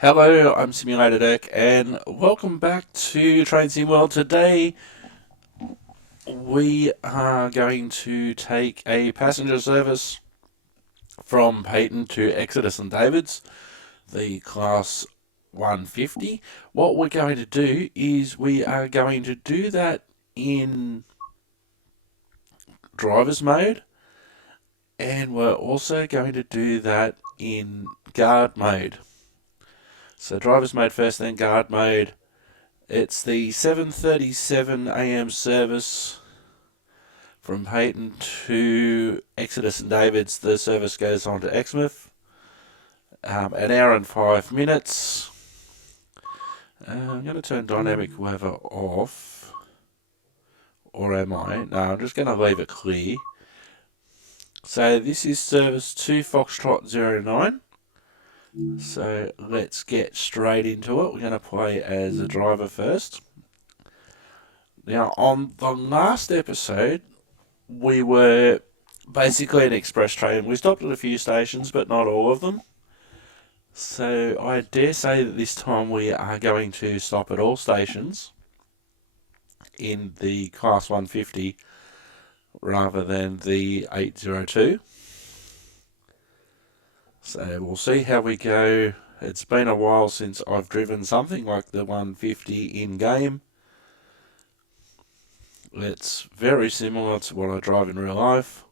Hello, I'm Simulator Deck, and welcome back to Train Sim World. Today, we are going to take a passenger service from Peyton to Exodus and Davids, the Class 150. What we're going to do is we are going to do that in driver's mode, and we're also going to do that in guard mode. So driver's mode first, then guard mode. It's the 7:37 a.m. service from Peyton to Exodus and Davids. The service goes on to Exmouth. An hour and 5 minutes. I'm going to turn dynamic weather off. Or am I? No, I'm just going to leave it clear. So this is service 2 Foxtrot 09. So let's get straight into it. We're going to play as a driver first. Now, on the last episode, we were basically an express train. We stopped at a few stations, but not all of them. So I dare say that this time we are going to stop at all stations in the Class 150 rather than the 802. So we'll see how we go. It's been a while since I've driven something like the 150 in-game. It's very similar to what I drive in real life,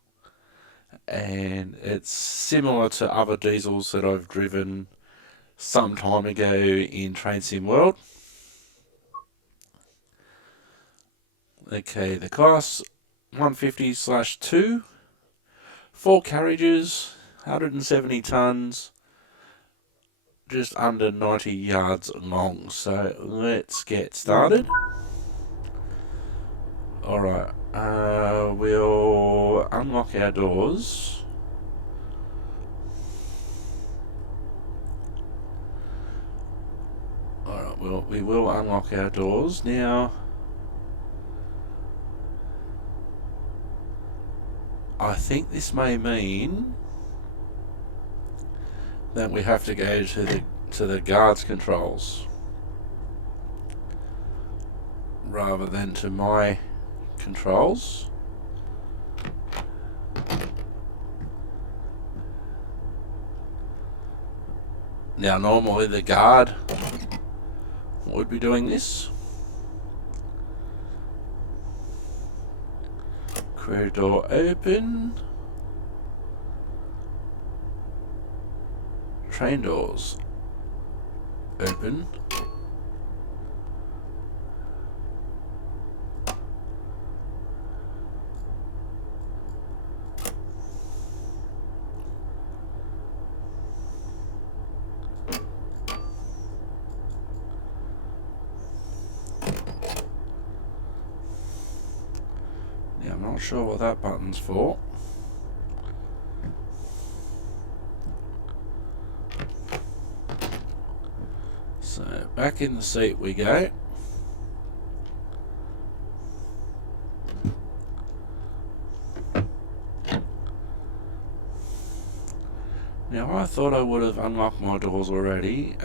and it's similar to other diesels that I've driven some time ago in Train Sim World. Okay, the class 150/2, 4 carriages, 170 tonnes, just under 90 yards long. So let's get started. Alright, we'll unlock our doors. Alright, well, we will unlock our doors. Now, I think this may mean that we have to go to the guards controls rather than to my controls. Now, normally the guard would be doing this. Crew door open. Train doors open. I'm not sure what that button's for. So back in the seat we go. Now I thought I would have unlocked my doors already.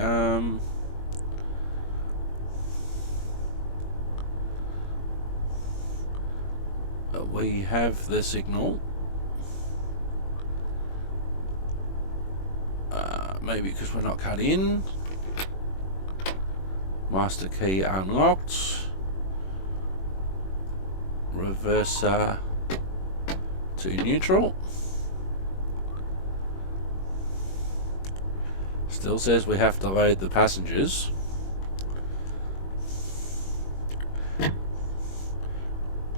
We have the signal. Maybe because we're not cut in. Master key unlocked. Reverser to neutral. Still says we have to load the passengers.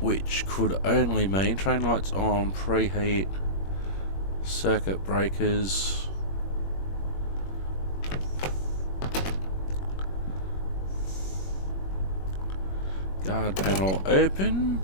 Which could only mean train lights on, preheat, circuit breakers. Guard panel open.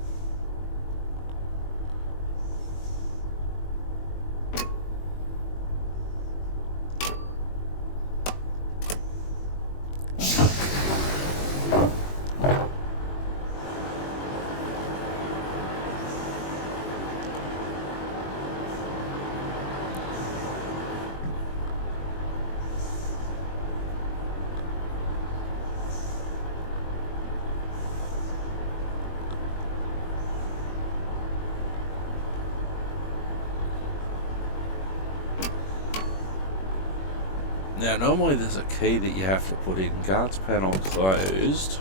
Now, normally there's a key that you have to put in. Guards panel closed.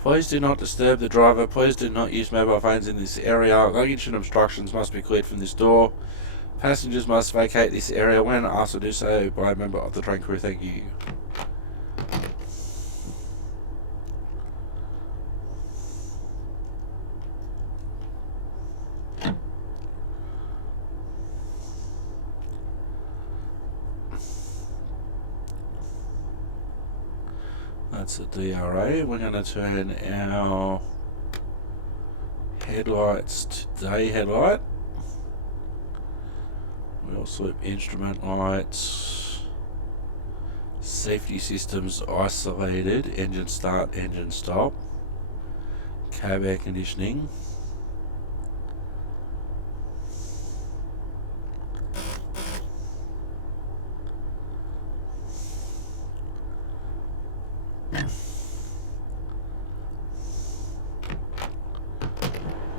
Please do not disturb the driver. Please do not use mobile phones in this area. Luggage and obstructions must be cleared from this door. Passengers must vacate this area when asked to do so by a member of the train crew. Thank you. That's a DRA. We're going to turn our headlights to day headlight. Wheel sweep, instrument lights, safety systems isolated, engine start, engine stop, cab air conditioning.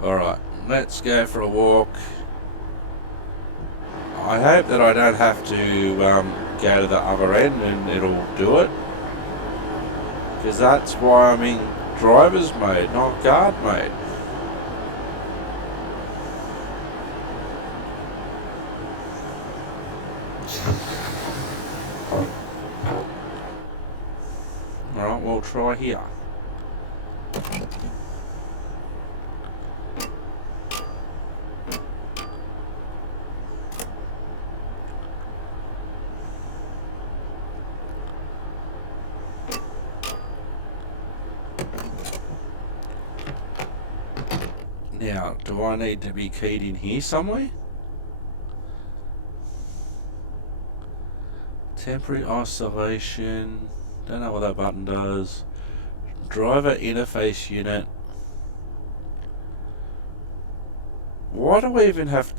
Alright, let's go for a walk. I hope that I don't have to go to the other end and it'll do it. Because that's why I'm in driver's mode, not guard mode. Alright, we'll try here. Now, do I need to be keyed in here somewhere? Temporary isolation. Don't know what that button does. Driver interface unit. Why do we even have to...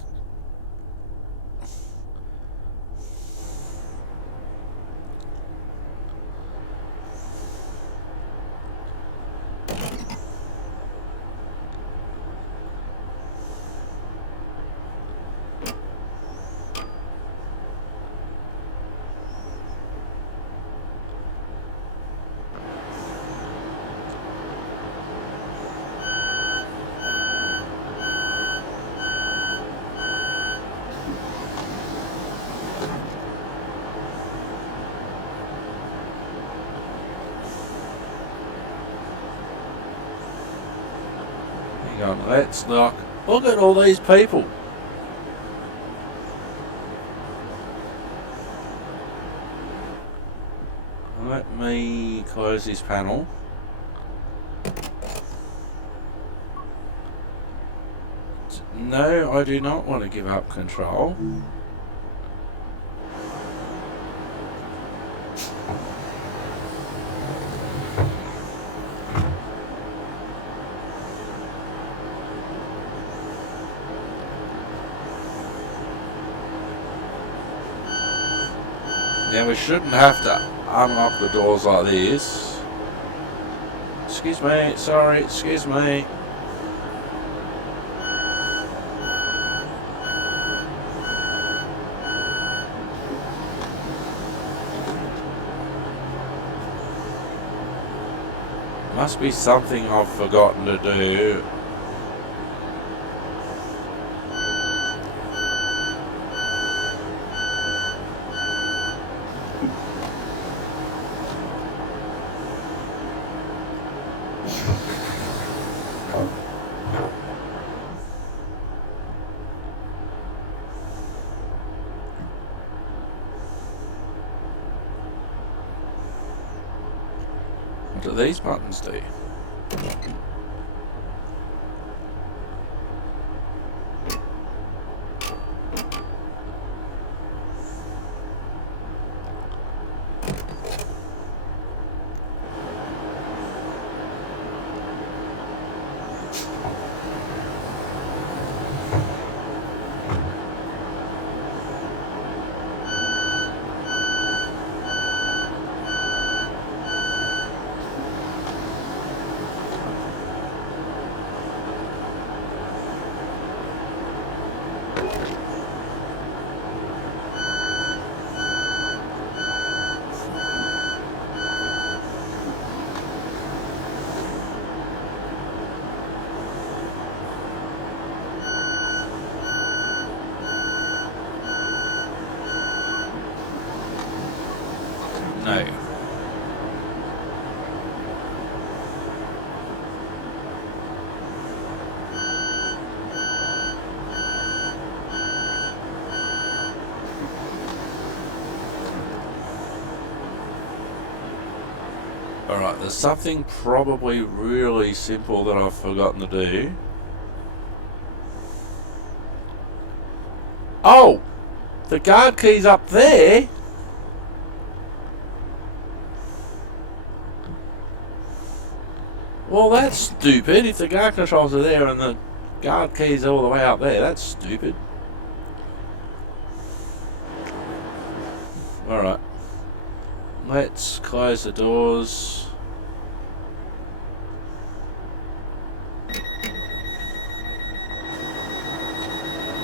Hang on, let's look. Look at all these people. Let me close this panel. No, I do not want to give up control. Now we shouldn't have to unlock the doors like this. Excuse me, sorry, excuse me. Must be something I've forgotten to do. What do these buttons do? No. Alright, there's something probably really simple that I've forgotten to do. Oh! The guard key's up there? Well, that's stupid. If the guard controls are there and the guard key's all the way up there, that's stupid. Alright. Let's close the doors.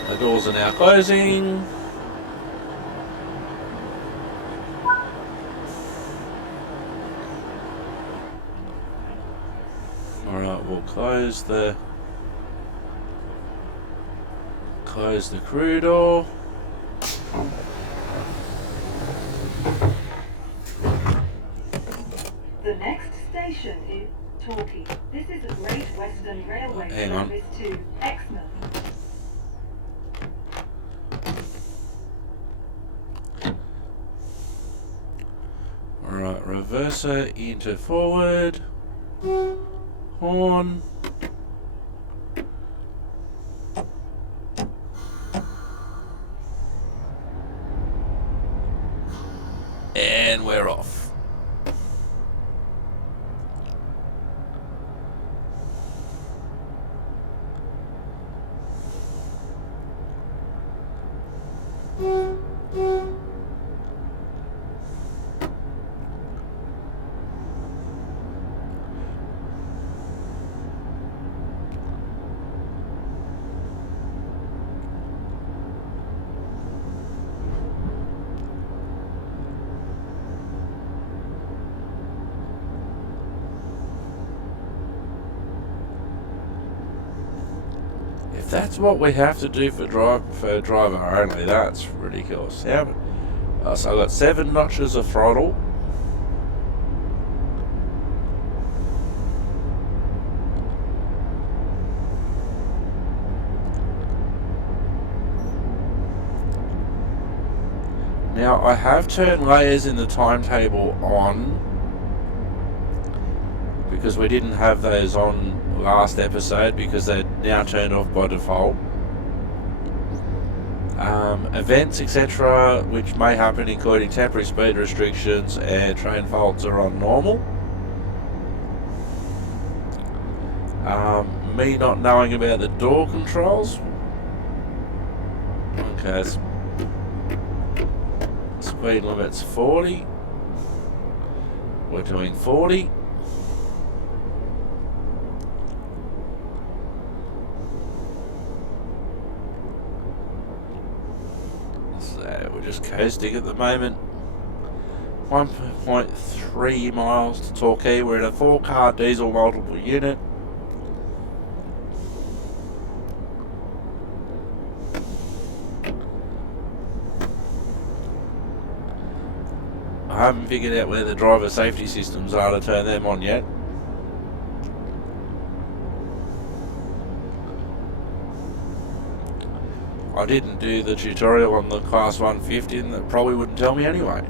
The doors are now closing. Alright, we'll close the crew door. The next station is Torquay. This is a Great Western Railway service to Exmouth. Alright, reverser into forward. Horn. And we're off. If that's what we have to do for driver only, that's ridiculous. So I've got 7 notches of throttle. Now I have turned layers in the timetable on because we didn't have those on last episode because they're now turned off by default. Events etc which may happen including temporary speed restrictions and train faults are on normal. Me not knowing about the door controls. Okay, speed limit's 40. We're doing 40. So we're just coasting at the moment. 1.3 miles to Torquay. We're in a 4-car diesel multiple unit. I haven't figured out where the driver safety systems are to turn them on yet. I didn't do the tutorial on the Class 150 and that probably wouldn't tell me anyway.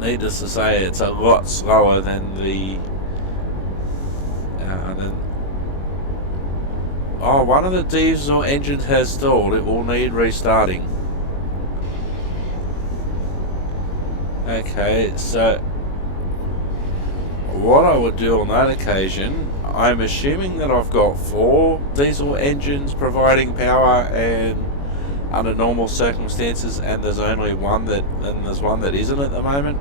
Needless to say, it's a lot slower than the... Oh, one of the diesel engines has stalled. It will need restarting. Okay, so what I would do on that occasion, I'm assuming that I've got 4 diesel engines providing power and under normal circumstances, and there's only one that isn't at the moment.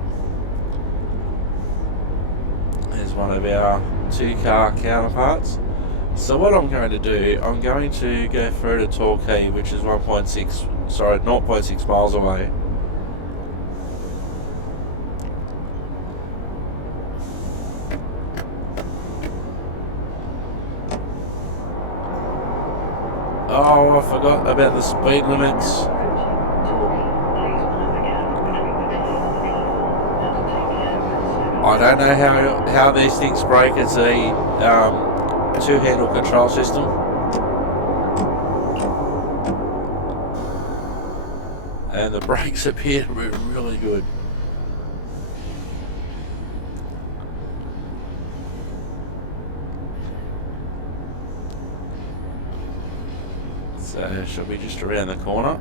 There's one of our 2-car counterparts. So what I'm going to do, I'm going to go through to Torquay, which is 0.6 miles away. Oh, I forgot about the speed limits. I don't know how these things break. It's a two-handle control system. And the brakes appear to be really good. So, shall we just around the corner?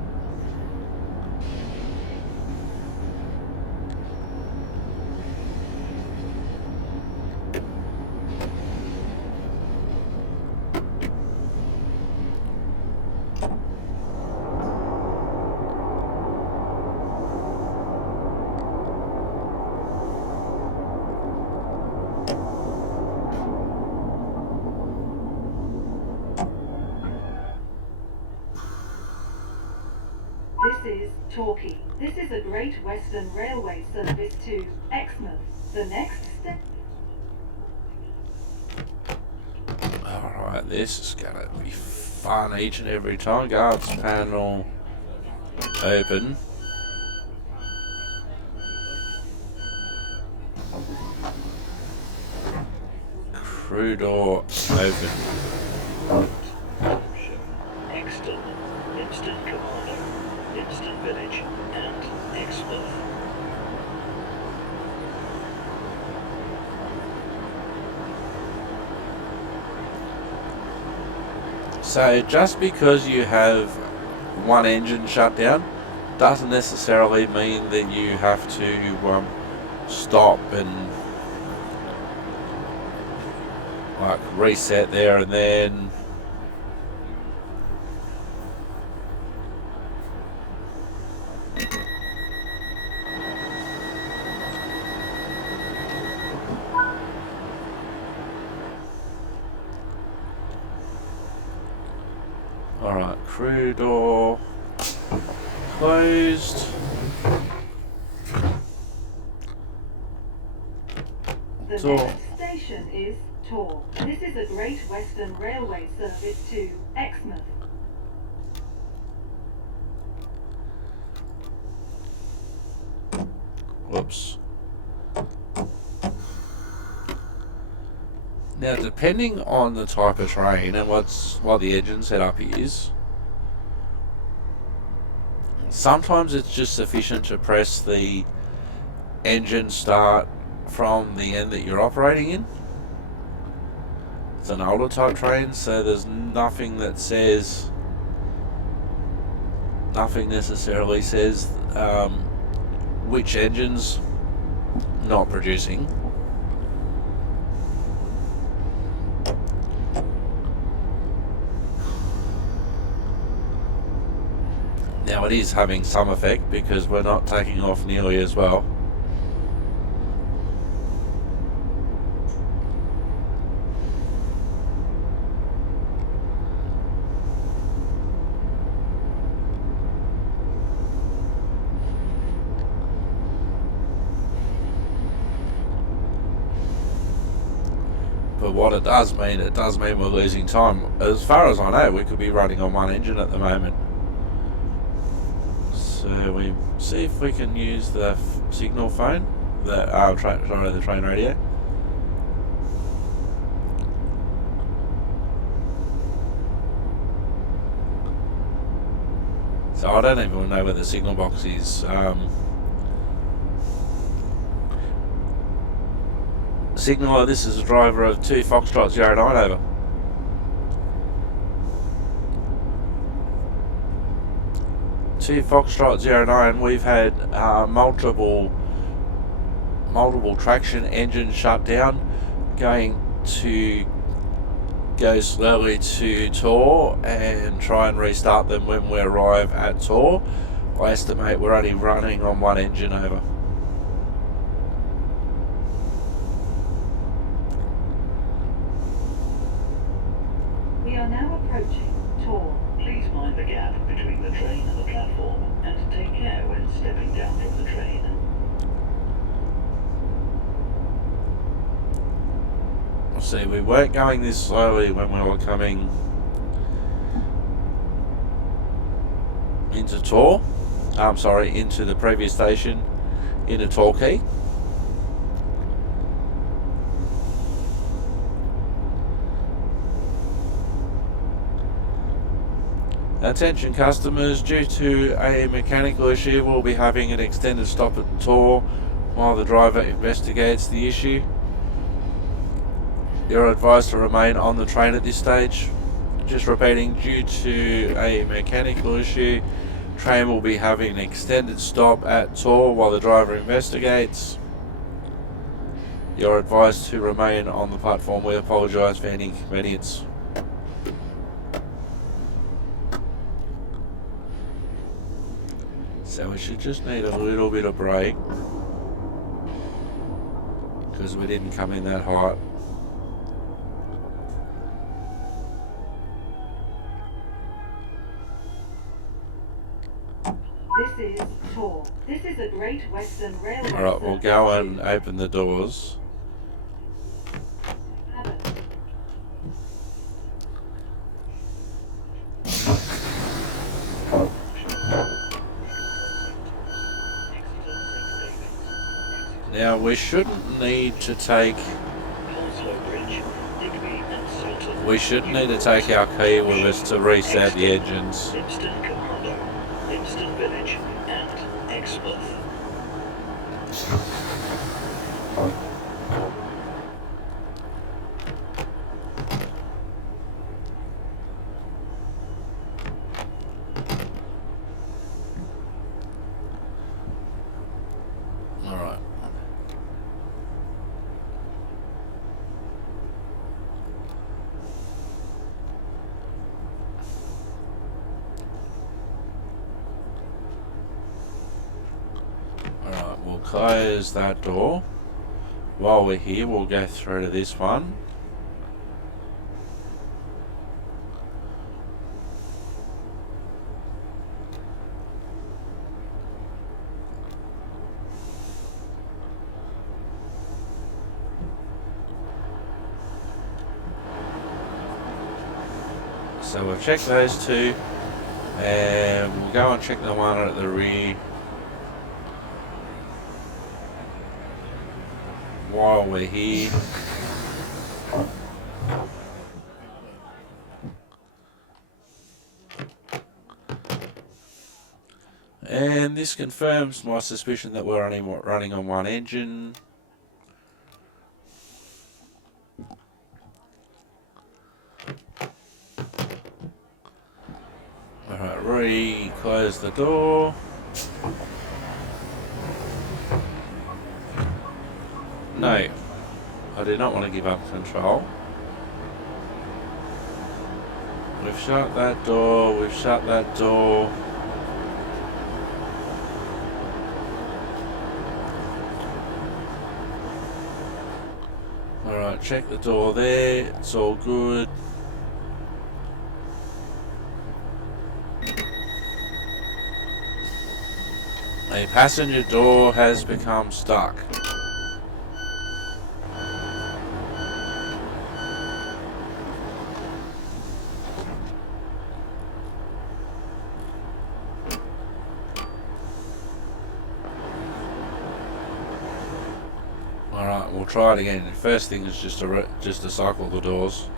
This is Torquay. This is a Great Western Railway service to Exmouth. The next step. Alright, this is gonna be fun each and every time. Guards panel open. Crew door open. Exton, Instant Commander, Instant Village, and Exmouth. So just because you have one engine shut down doesn't necessarily mean that you have to stop and like reset there and then. Alright, crew door closed. The Tor. next station is Tor. This is a Great Western Railway service to Exmouth. Whoops. Now, depending on the type of train and what the engine setup is, sometimes it's just sufficient to press the engine start from the end that you're operating in. It's an older type train, so there's nothing necessarily says which engine's not producing. Now it is having some effect because we're not taking off nearly as well. But what it does mean we're losing time. As far as I know, we could be running on one engine at the moment. So we see if we can use the signal phone, the train radio. So I don't even know where the signal box is. Signaler, this is a driver of 2 Foxtrot 09 over. To Foxtrot 09, we've had multiple traction engines shut down, going to go slowly to Tor and try and restart them when we arrive at Tor. I estimate we're only running on one engine over. We are now approaching Tor. Please mind the gap between the train and the platform, and take care when stepping down from the train. See, we weren't going this slowly when we were coming into Tor. Into the previous station into Torquay. Attention customers, due to a mechanical issue, we'll be having an extended stop at Tor while the driver investigates the issue. You're advised to remain on the train at this stage. Just repeating, due to a mechanical issue, train will be having an extended stop at Tor while the driver investigates. You're advised to remain on the platform. We apologise for any inconvenience. So we should just need a little bit of brake because we didn't come in that hot. This is Tor. This is a Great Western Railway. Alright, we'll go and open the doors. Now we shouldn't need to take our key with us to reset the engines. Instant Commando, Instant Village, and Exmouth. Alright. Alright, we'll close that door. While we're here, we'll go through to this one. So we've checked those two, and we'll go and check the one at the rear while we're here. And this confirms my suspicion that we're only running on one engine. Alright, re-close the door. No, I do not want to give up control. We've shut that door, we've shut that door. Alright, check the door there, it's all good. A passenger door has become stuck. Alright, we'll try it again. The first thing is just to cycle the doors.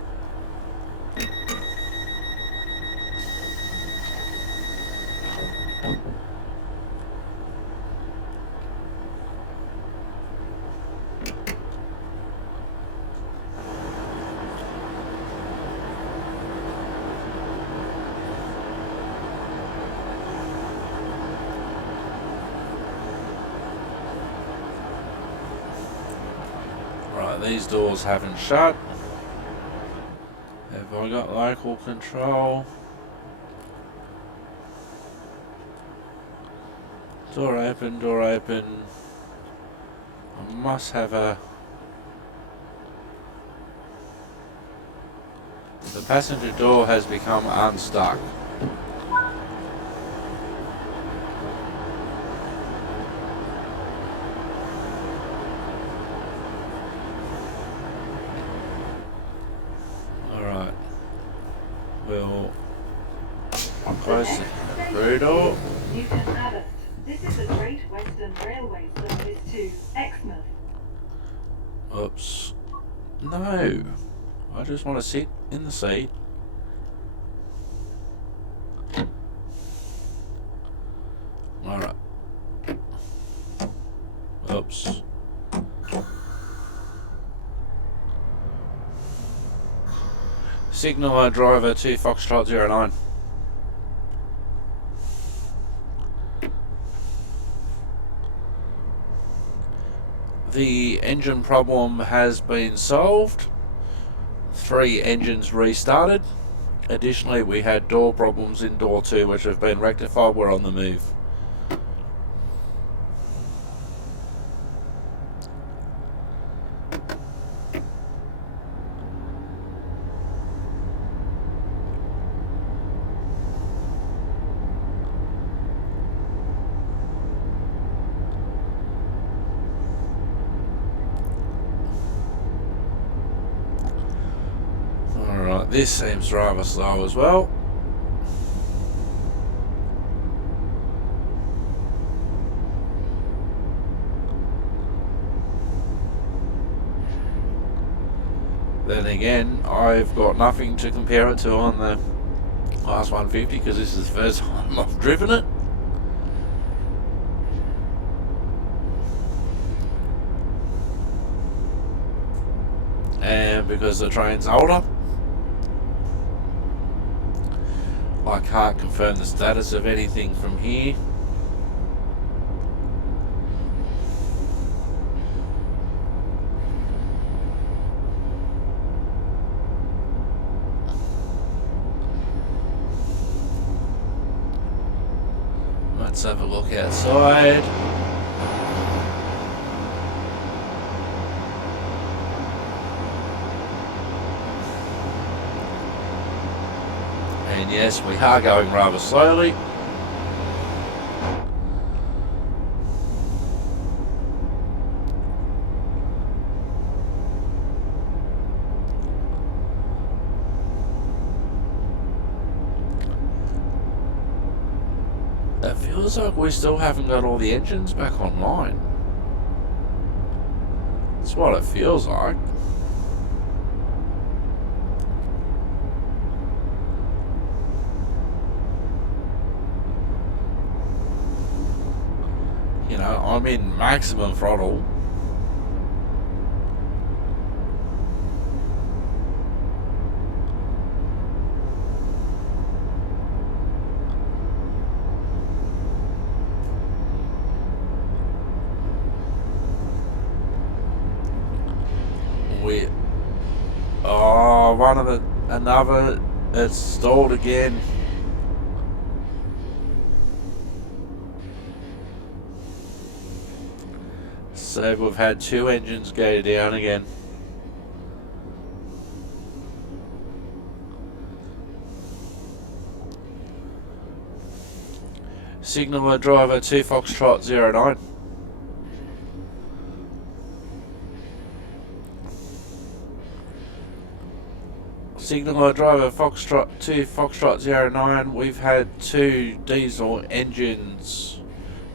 These doors haven't shut. Have I got local control? Door open, door open. I must have a... The passenger door has become unstuck. We'll close it. Through door. Newton Abbott. This is a Great Western Railway service to Exmouth. Oops. No. I just want to sit in the seat. Alright. Oops. Signal driver to Foxtrot 09. The engine problem has been solved. 3 engines restarted. Additionally, we had door problems in door 2 which have been rectified. We're on the move. Alright, this seems rather slow as well. Then again, I've got nothing to compare it to on the last 150 because this is the first time I've driven it. And because the train's older, I can't confirm the status of anything from here. Let's have a look outside. And yes, we are going rather slowly. It feels like we still haven't got all the engines back online. That's what it feels like. You know, I'm in maximum throttle. Another, it's stalled again. So we've had 2 engines go down again. Signal driver to Foxtrot 09. Signal driver Foxtrot to Foxtrot 09. We've had 2 diesel engines,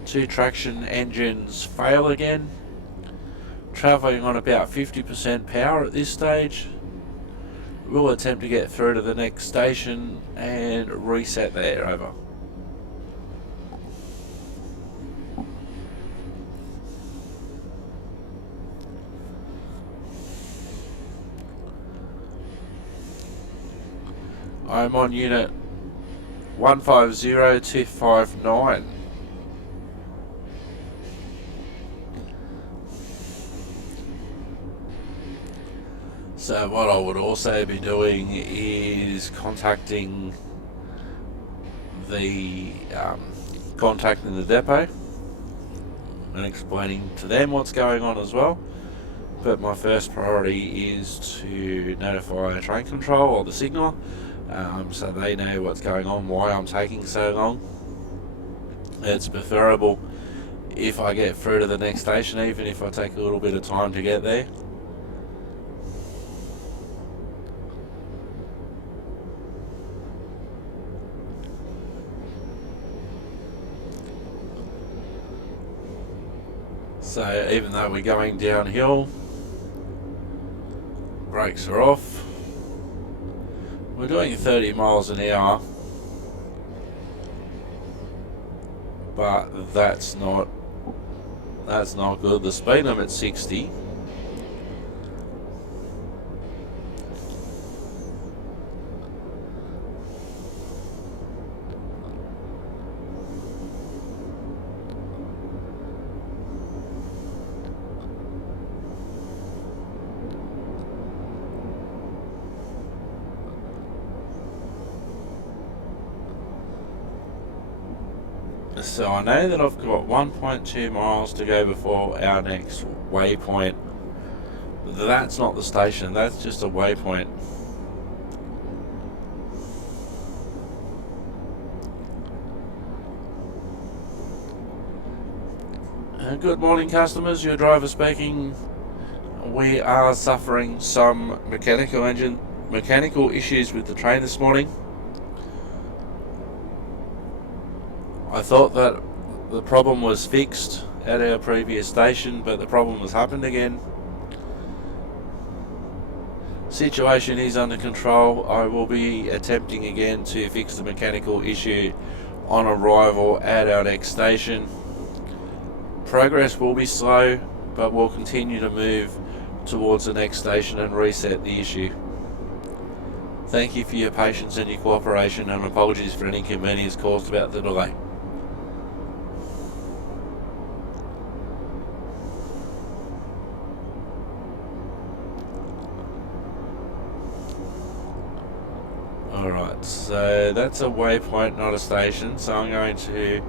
2 traction engines fail again. Travelling on about 50% power at this stage. We'll attempt to get through to the next station and reset there. Over. I'm on unit 150259. So what I would also be doing is contacting the depot and explaining to them what's going on as well. But my first priority is to notify train control or the signal, so they know what's going on, why I'm taking so long. It's preferable if I get through to the next station, even if I take a little bit of time to get there. So even though we're going downhill, brakes are off. We're doing 30 miles an hour, but that's not good. The speed limit's 60. So I know that I've got 1.2 miles to go before our next waypoint. That's not the station, that's just a waypoint. Good morning customers, your driver speaking. We are suffering some mechanical issues with the train this morning. I thought that the problem was fixed at our previous station, but the problem has happened again. Situation is under control. I will be attempting again to fix the mechanical issue on arrival at our next station. Progress will be slow, but we'll continue to move towards the next station and reset the issue. Thank you for your patience and your cooperation, and apologies for any inconvenience caused about the delay. Alright, so that's a waypoint, not a station, so I'm going to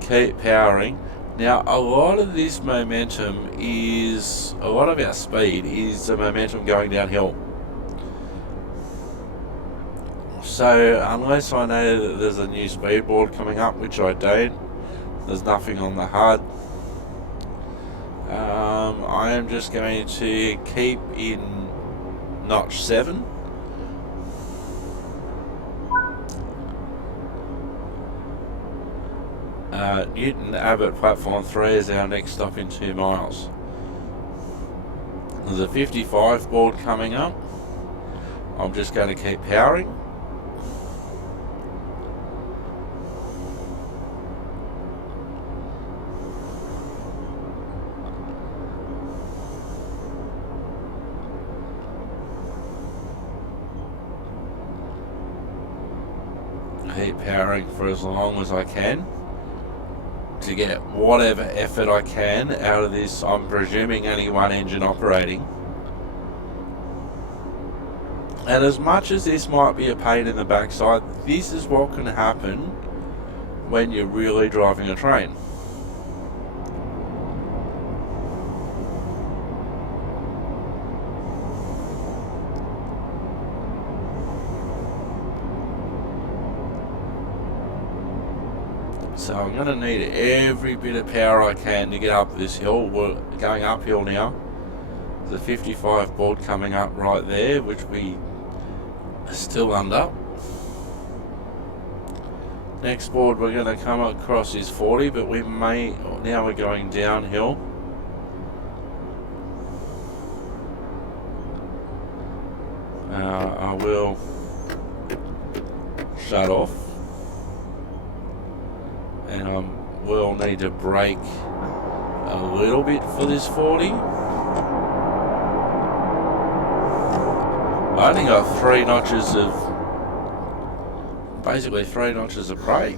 keep powering. Now, a lot of this momentum is, a lot of our speed is the momentum going downhill. So, unless I know that there's a new speed board coming up, which I don't, there's nothing on the HUD, I am just going to keep in notch 7. Newton Abbott platform 3 is our next stop in 2 miles. There's a 55 board coming up. I'm just going to keep powering. Keep powering for as long as I can to get whatever effort I can out of this. I'm presuming only one engine operating. And as much as this might be a pain in the backside, this is what can happen when you're really driving a train. So I'm going to need every bit of power I can to get up this hill. We're going uphill now. There's a 55 board coming up right there, which we are still under. Next board we're going to come across is 40, but we may, now we're going downhill. I will shut off. And I will need to brake a little bit for this 40. I only got 3 notches of, basically 3 notches of brake.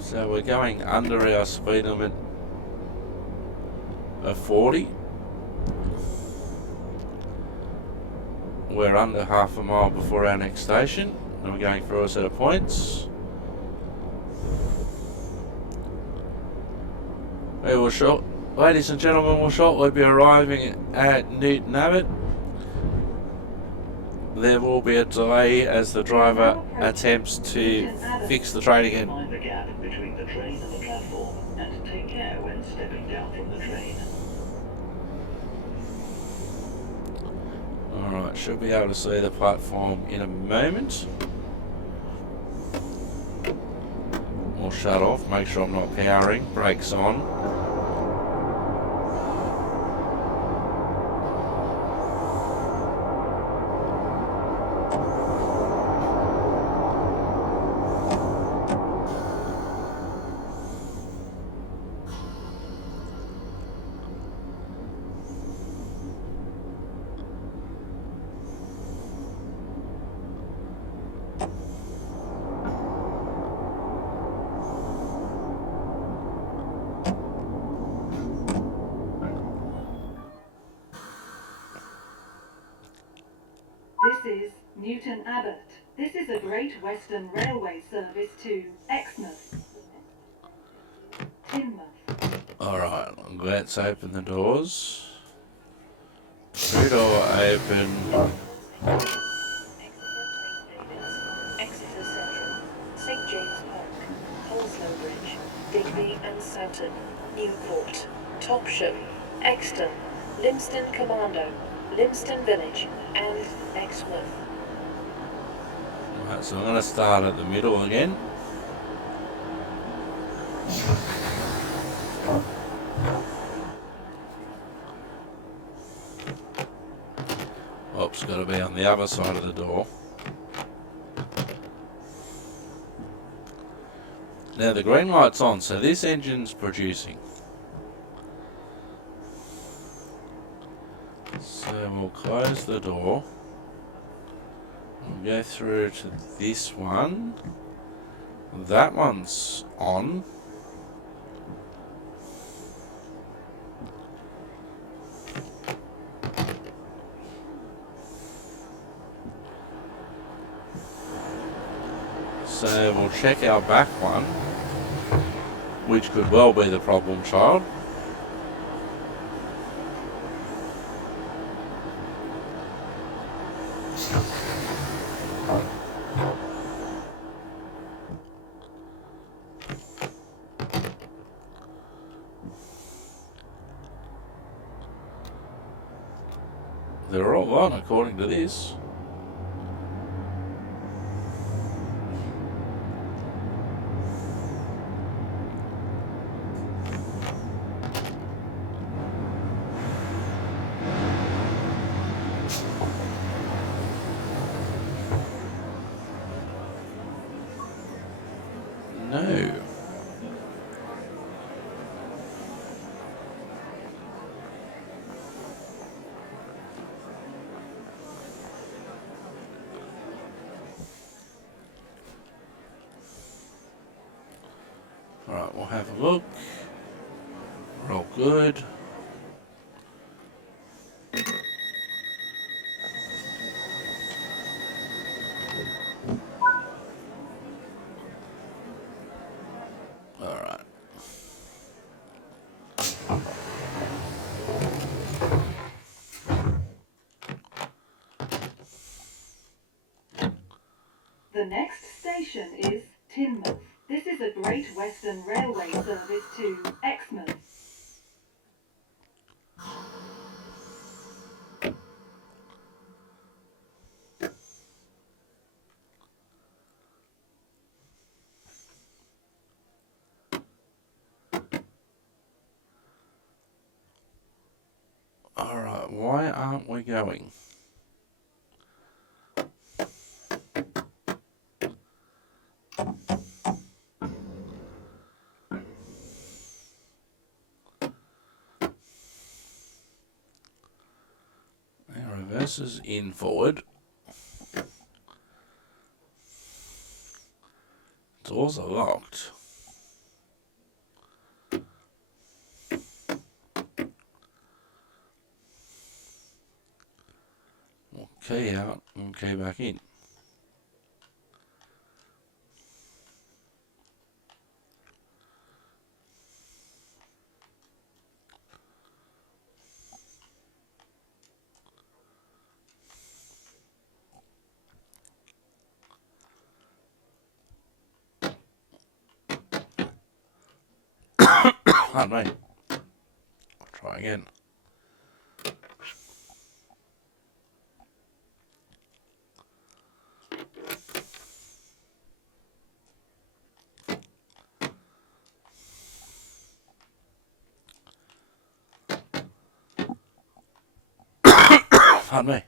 So we're going under our speed limit of 40. We're under half a mile before our next station, and we're going through a set of points. Ladies and gentlemen, we'll shortly be arriving at Newton Abbott. There will be a delay as the driver attempts to fix the train again. Mind the gap between the train and the platform, and take care when stepping down from the train. Alright, should be able to see the platform in a moment. will shut off. Make sure I'm not powering. Brakes on. This is Newton Abbot. This is a Great Western Railway service to Exmouth. Teignmouth. Alright, let's open the doors. Rear door open. Exeter Central, St James Park, Holslow Bridge, Digby and Soughton, Newport, Topsham, Exton, Lympston Commando, Lympston Village, and Exmouth. Right, so I'm going to start at the middle again. Oops, got to be on the other side of the door. Now the green light's on, so this engine's producing. So we'll close the door. We'll go through to this one. That one's on. So we'll check our back one, which could well be the problem child. They're all on according to this. No. Alright, we'll have a look. We're all good. Alright. The next station is Teignmouth. This is a Great Western Railway service to Exmouth. Alright, why aren't we going? Our reverse is in forward. Doors are locked. We'll key out and key back in. Pardon me. I'll try again. Pardon me.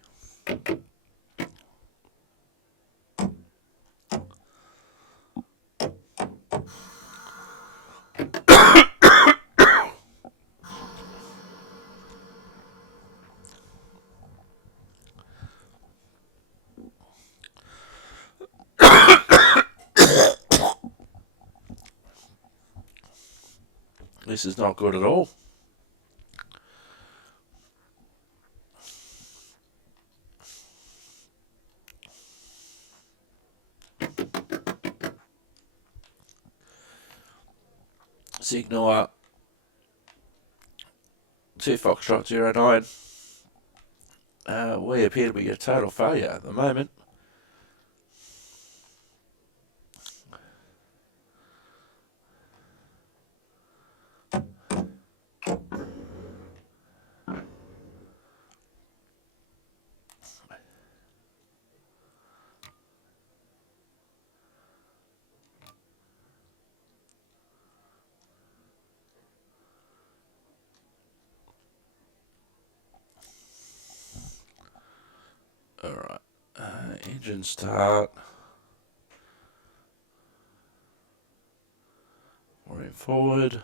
This is not good at all. Signal up. 2 Foxtrot 09. We appear to be a total failure at the moment. Alright, engine start. Moving forward.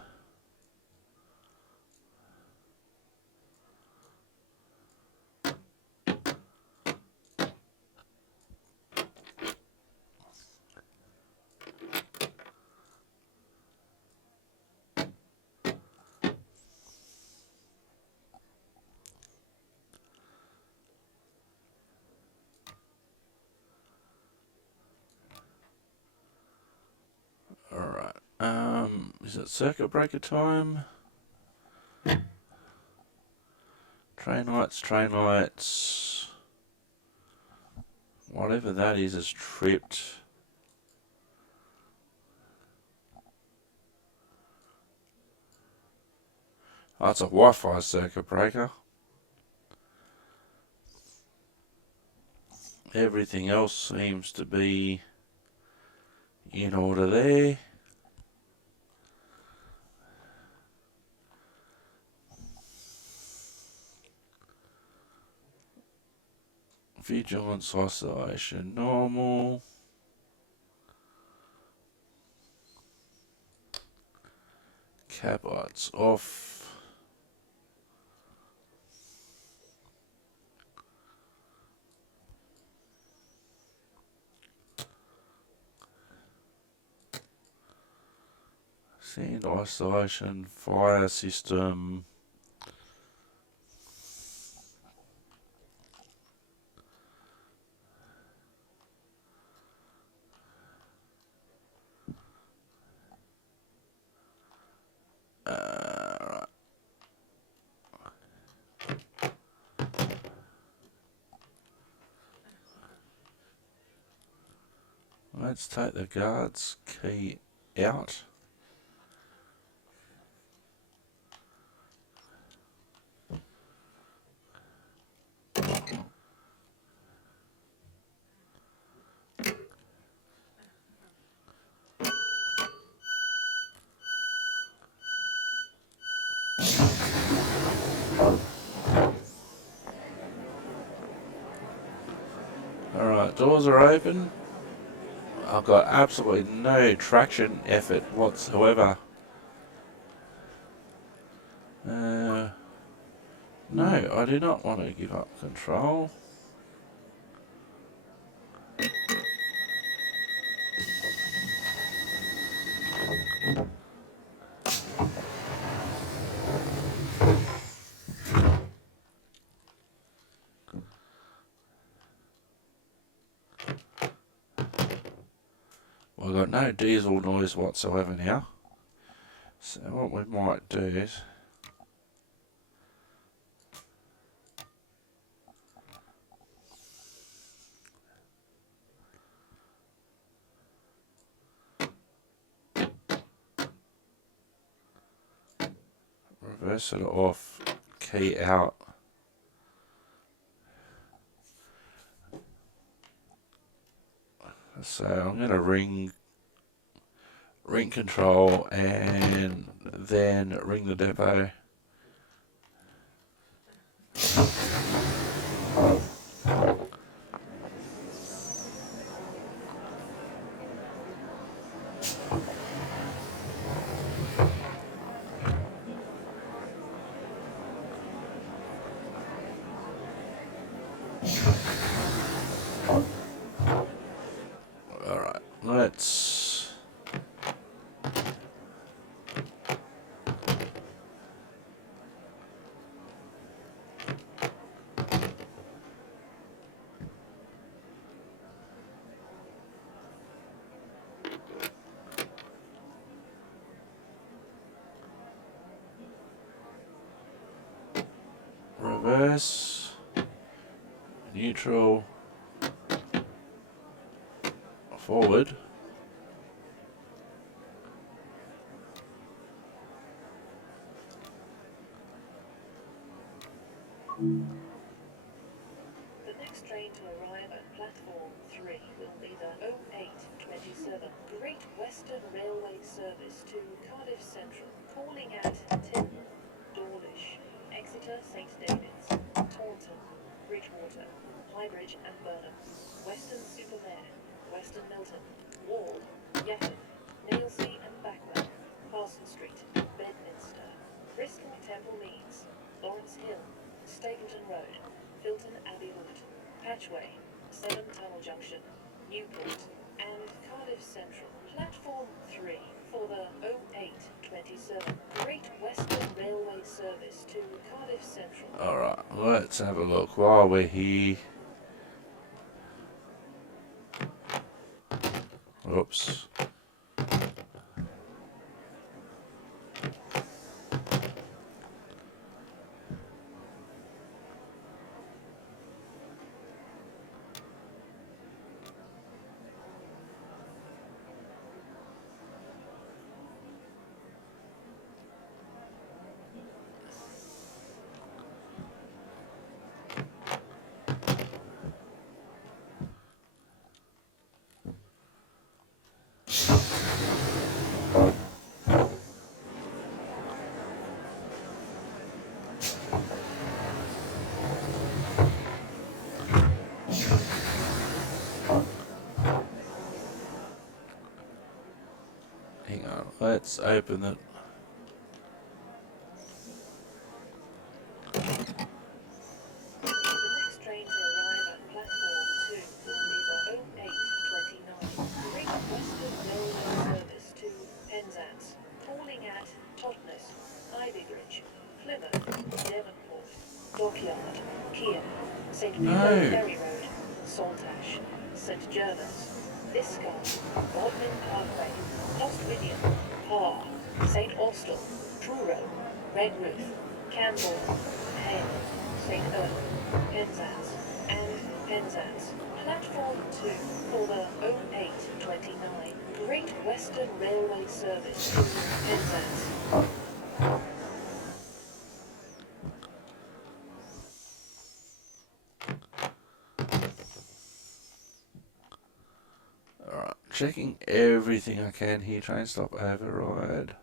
Alright, is it circuit breaker time? Train lights. Whatever that is tripped. Oh, it's a Wi-Fi circuit breaker. Everything else seems to be in order there. Vigilance oscillation normal. Cab lights off. Sand isolation, fire system. Right. Let's take the guard's key out. Alright, doors are open. I've got absolutely no traction effort whatsoever. No, I do not want to give up control. Well, I've got no diesel noise whatsoever now. So what we might do is reverse it off, key out. So I'm going to ring control and then ring the depot. let's reverse, neutral, forward. The next train to arrive at platform 3 will be the 0827 Great Western Railway service to Cardiff Central, calling at Tin, Dawlish, Exeter St David's, Taunton, Bridgewater, Highbridge and Burnham, Weston-super-Mare, Weston Milton, Wall, Yatton, Nailsea and Backwell, Parson Street, Bedminster, Bristol Temple Meads, Lawrence Hill, Stapleton Road, Filton Abbey Wood, Patchway, Seven Tunnel Junction, Newport, and Cardiff Central. Platform 3 for the 0827 Great Western Railway service to Cardiff Central. Alright, let's have a look while we're here. Oops. Hang on, let's open it. The next train to arrive at platform 2 will be the 0829 Great Western Railway service to Penzance, calling at Totnes, Ivybridge, Plymouth, Devonport, Dockyard, Keene, St. Mary Ferry Road, Saltash, St. Germans, Liscard, Bodmin Parkway, Lostwithiam, Parr, St. Austell, Truro, Redruth, Campbell, Hale, St. Owen, Penzance, and Penzance. Platform 2 for the 0829 Great Western Railway service to Penzance. Alright, checking everything I can here. Train stop override.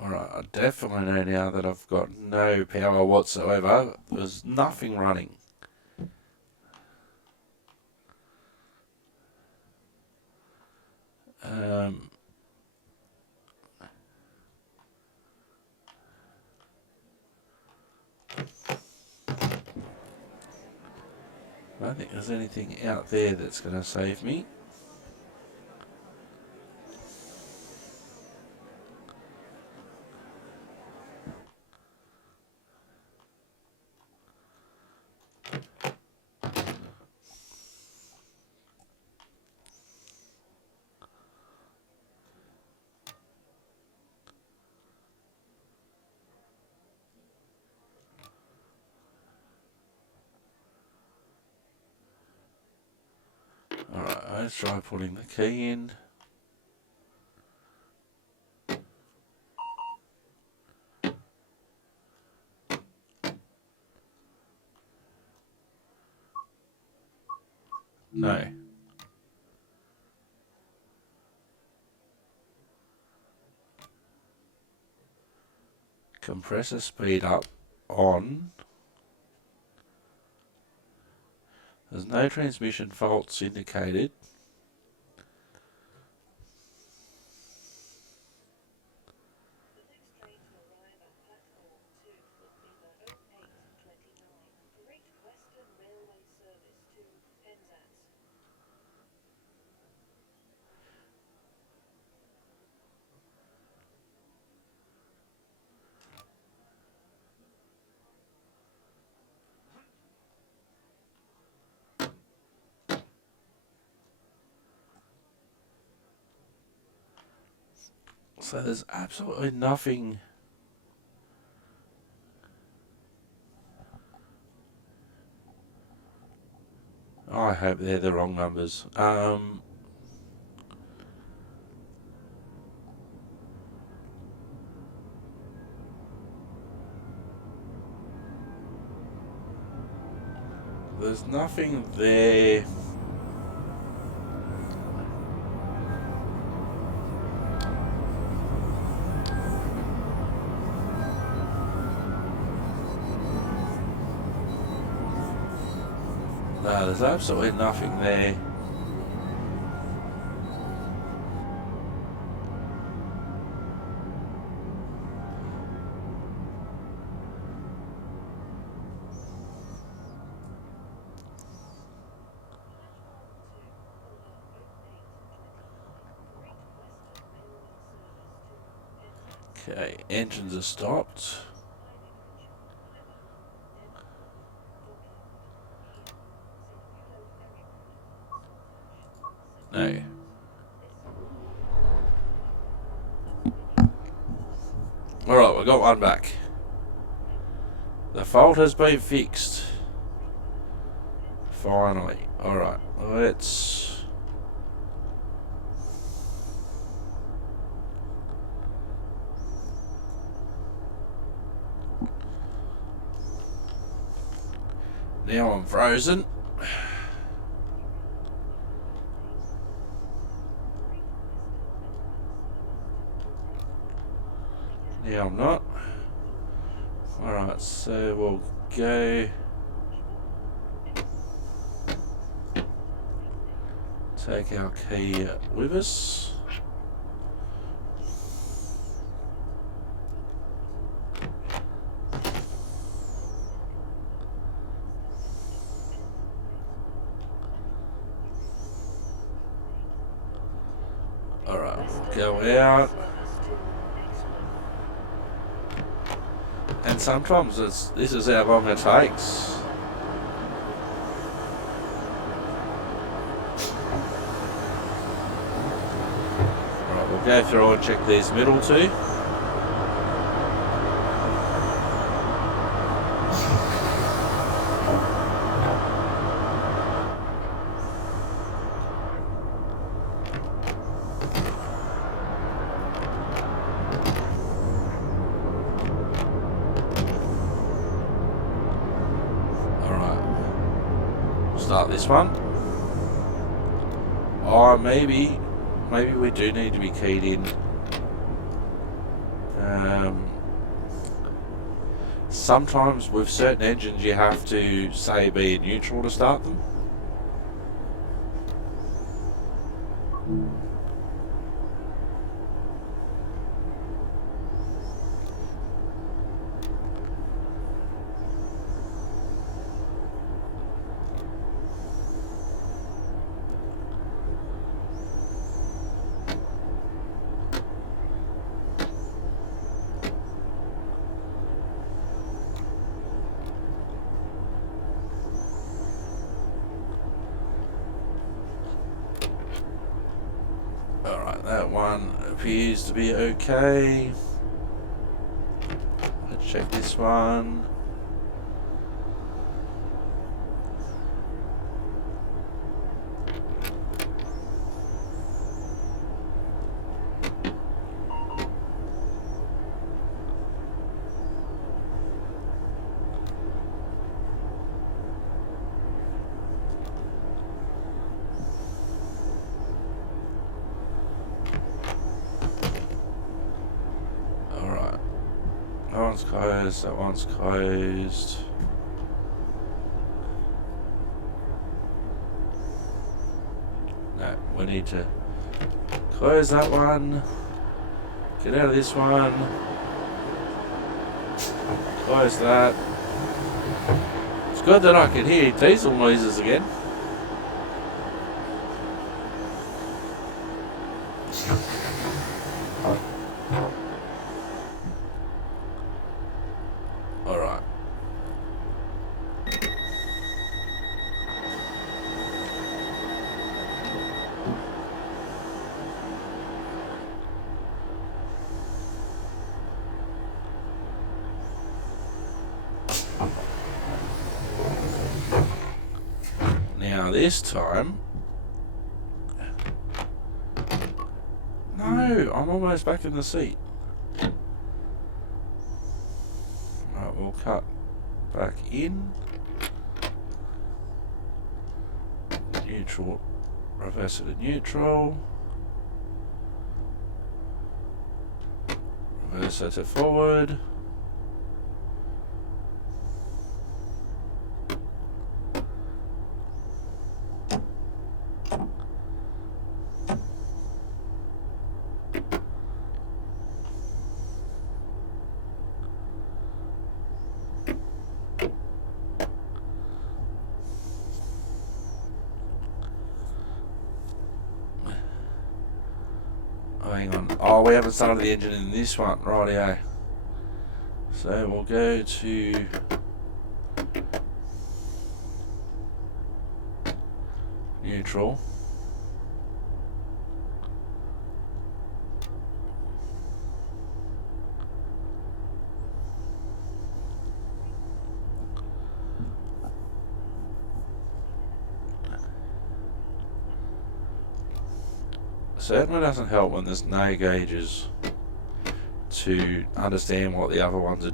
Alright, I definitely know now that I've got no power whatsoever. There's nothing running. I don't think there's anything out there that's going to save me. Alright, let's try putting the key in. No. Compressor speed up on. There's no transmission faults indicated. So there's absolutely nothing. I hope they're the wrong numbers. There's nothing there. No, there's absolutely nothing there. Okay, engines are stopped. No. Alright, we got one back. The fault has been fixed. Finally. Alright, let's... Now I'm frozen. Now I'm not. Alright, so we'll go... Take our key with us. Alright, go out. And sometimes this is how long it takes. Alright, we'll go through and check these middle two. Start this one. Or maybe we do need to be keyed in. Sometimes with certain engines you have to say be in neutral to start them. Alright, that one appears to be okay. Let's check this one. That one's closed, that one's closed. No, we need to close that one. Get out of this one. Close that. It's good that I can hear diesel noises again. Alright. this time... No, I'm almost back in the seat. Right, we'll cut back in. Neutral, reverse it to neutral. Reverse it to forward. Hang on. Oh, we haven't started the engine in this one. Rightio. So we'll go to neutral. Certainly doesn't help when there's no gauges to understand what the other ones are.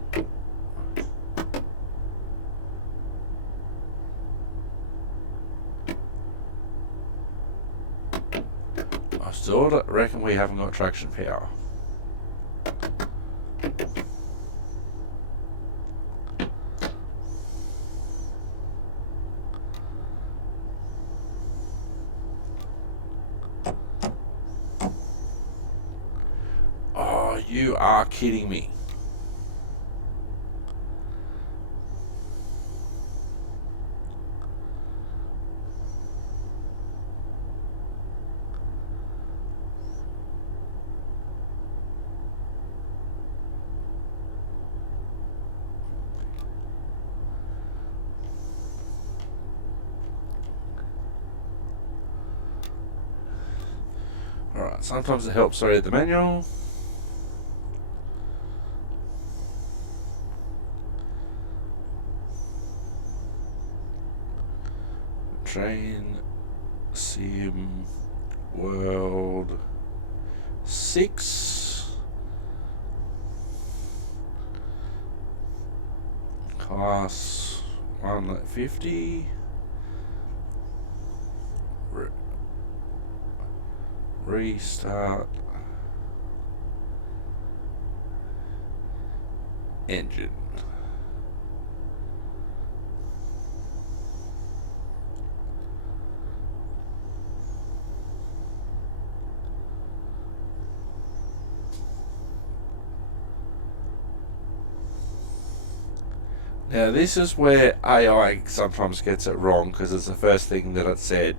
I still reckon we haven't got traction power. You are kidding me. Alright, sometimes it helps to read the manual. Train Sim World 6 Class 150 Restart engine. Now this is where AI sometimes gets it wrong because it's the first thing that it said.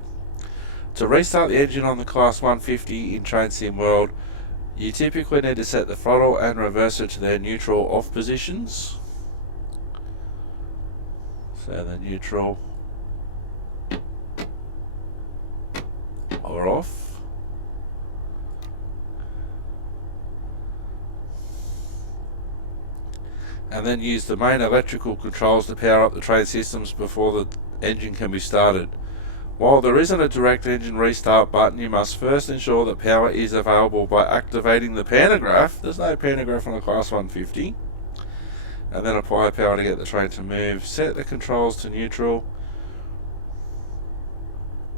To restart the engine on the Class 150 in Train Sim World, you typically need to set the throttle and reverser to their neutral off positions. So the neutral or off. And then use the main electrical controls to power up the train systems before the engine can be started. While there isn't a direct engine restart button, you must first ensure that power is available by activating the pantograph. There's no pantograph on the Class 150. And then apply power to get the train to move. Set the controls to neutral.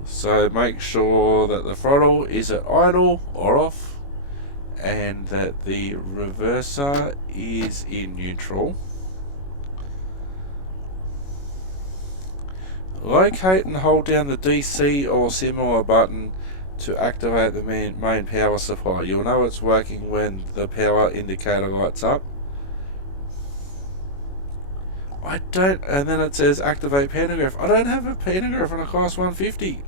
So make sure that the throttle is at idle or off, and that the reverser is in neutral. Locate and hold down the DC or similar button to activate the main power supply. You'll know it's working when the power indicator lights up. And then it says activate pantograph. I don't have a pantograph on a Class 150.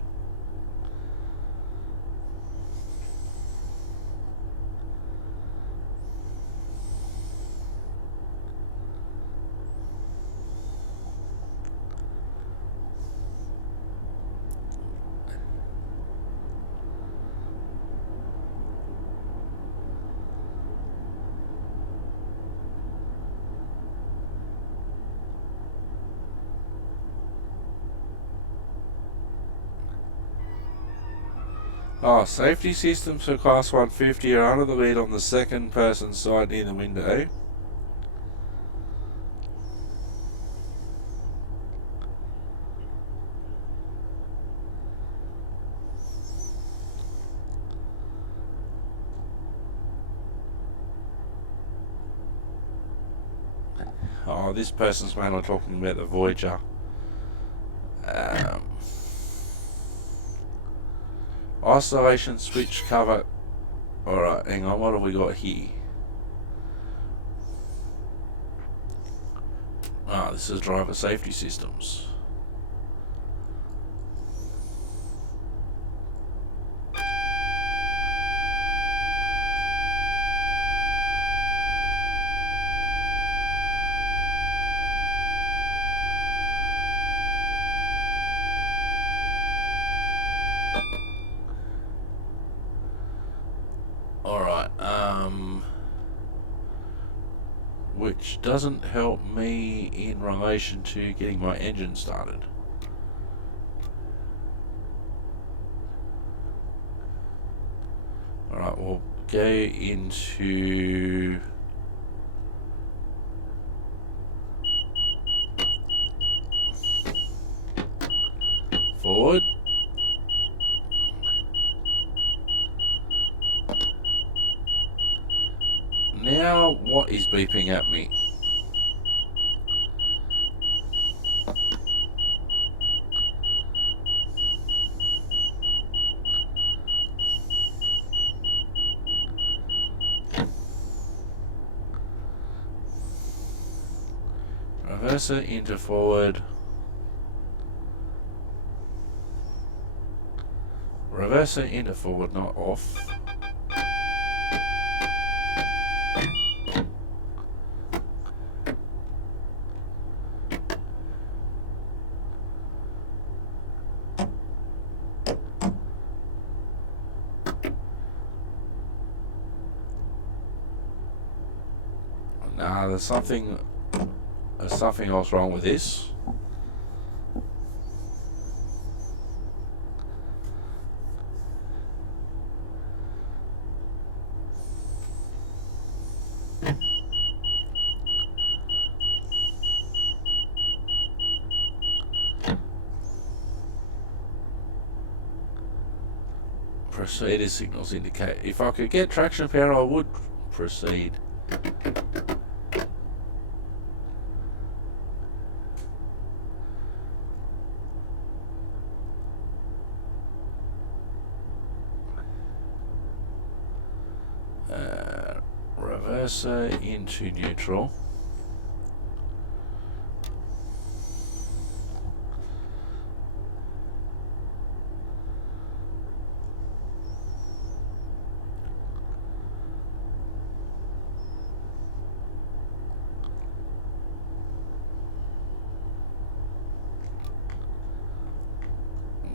Oh, safety systems for Class 150 are under the lid on the second person side near the window. Oh, this person's mainly talking about the Voyager. Isolation switch cover. Alright, hang on, what have we got here? Ah, this is driver safety systems. Alright, which doesn't help me in relation to getting my engine started. Alright, we'll go into forward. Now, what is beeping at me? Reverser into forward. Reverser into forward, not off. Nah, there's something else wrong with this. Proceed as signals indicate. If I could get traction power, I would proceed. Reverser into neutral.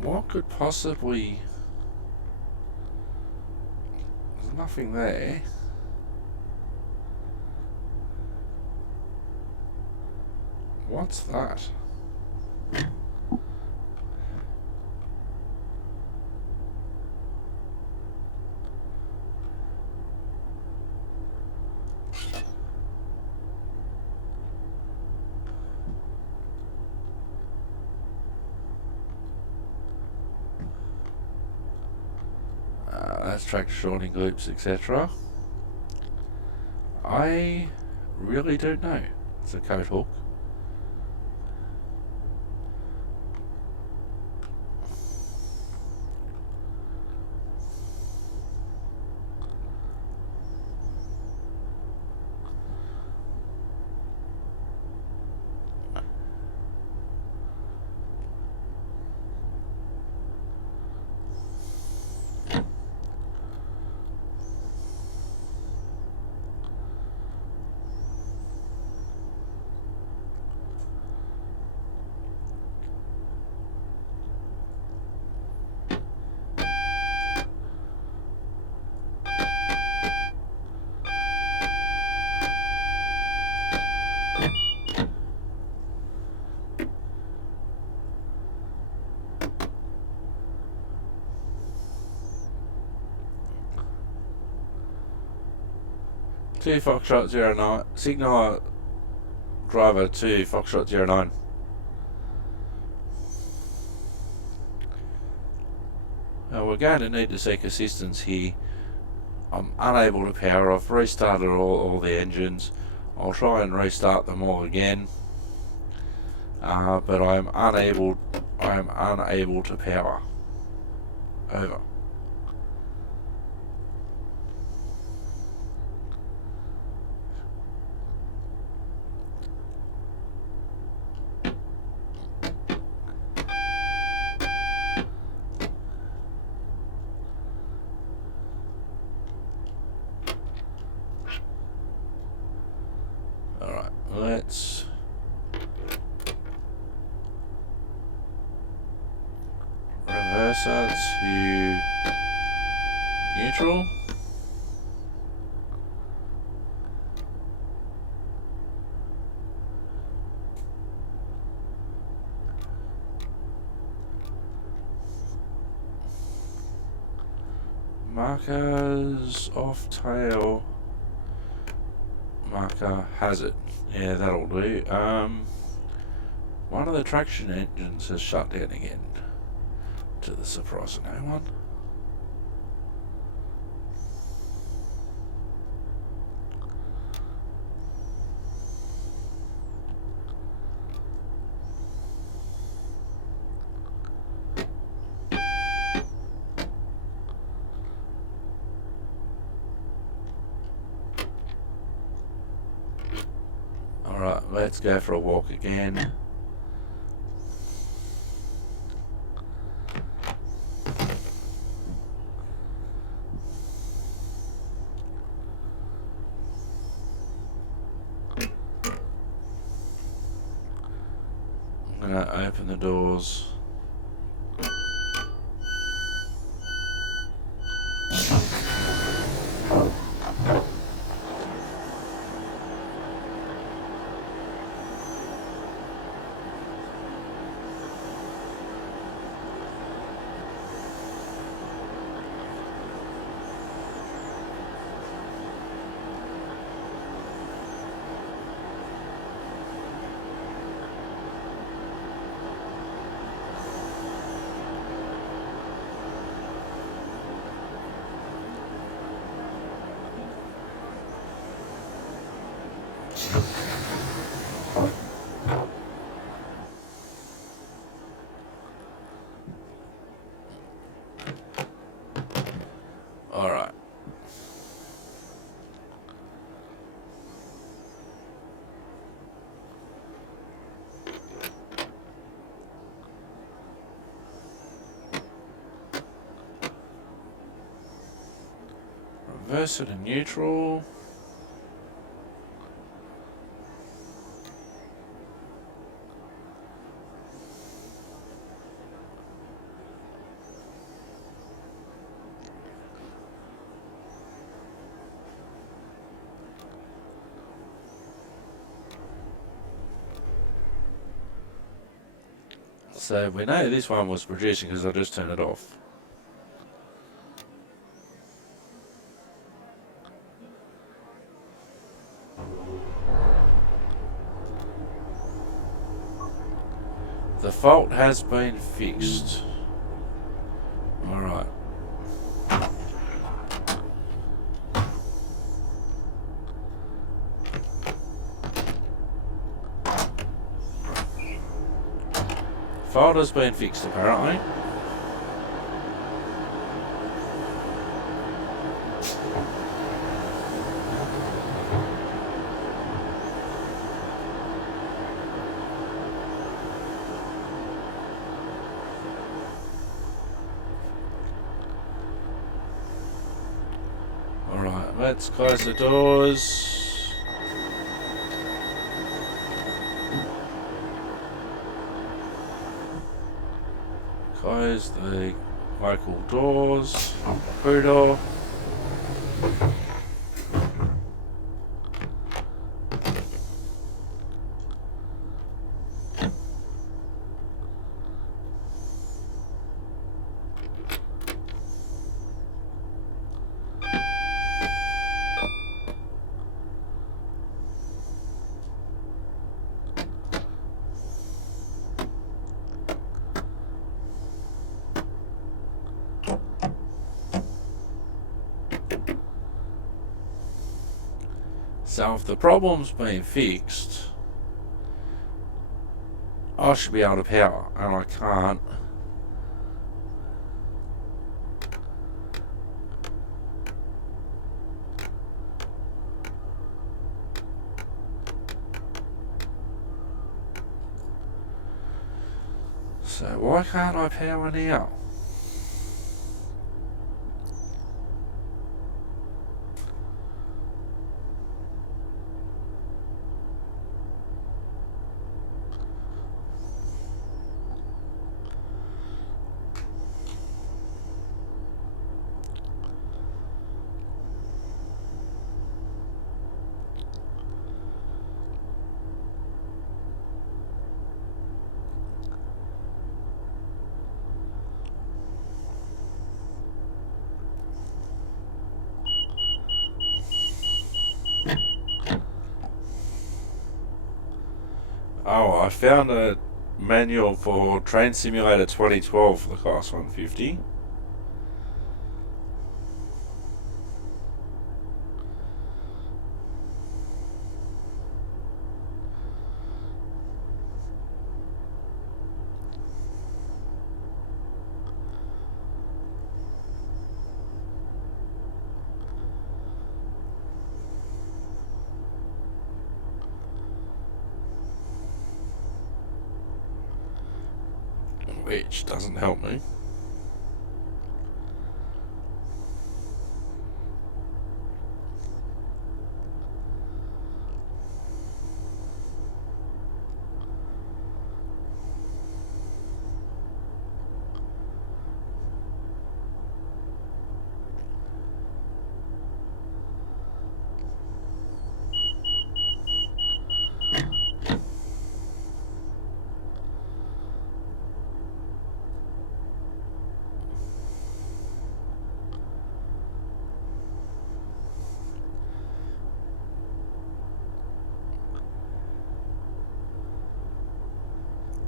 What could possibly... There's nothing there. What's that? That's track shortening loops, etc. I really don't know. It's a code hook. 2 Foxtrot 09. Signal driver 2 Foxtrot 09. Now we're going to need to seek assistance here. I'm unable to power. I've restarted all the engines. I'll try and restart them all again. But I am unable to power. Over. Alright, let's reverse that to neutral. Markers off tail. Marker has it. Yeah, that'll do. One of the traction engines has shut down again, to the surprise of no one. Alright, let's go for a walk again. I'm going to open the doors. Alright. Reverse it in neutral. So we know this one was producing because I just turned it off. The fault has been fixed. Alright. Fault has been fixed apparently. Alright, let's close the doors. Close the local doors, crew door. So if the problem's been fixed, I should be able to power, and I can't. So why can't I power now? Oh, I found a manual for Train Simulator 2012 for the Class 150. Which doesn't help me.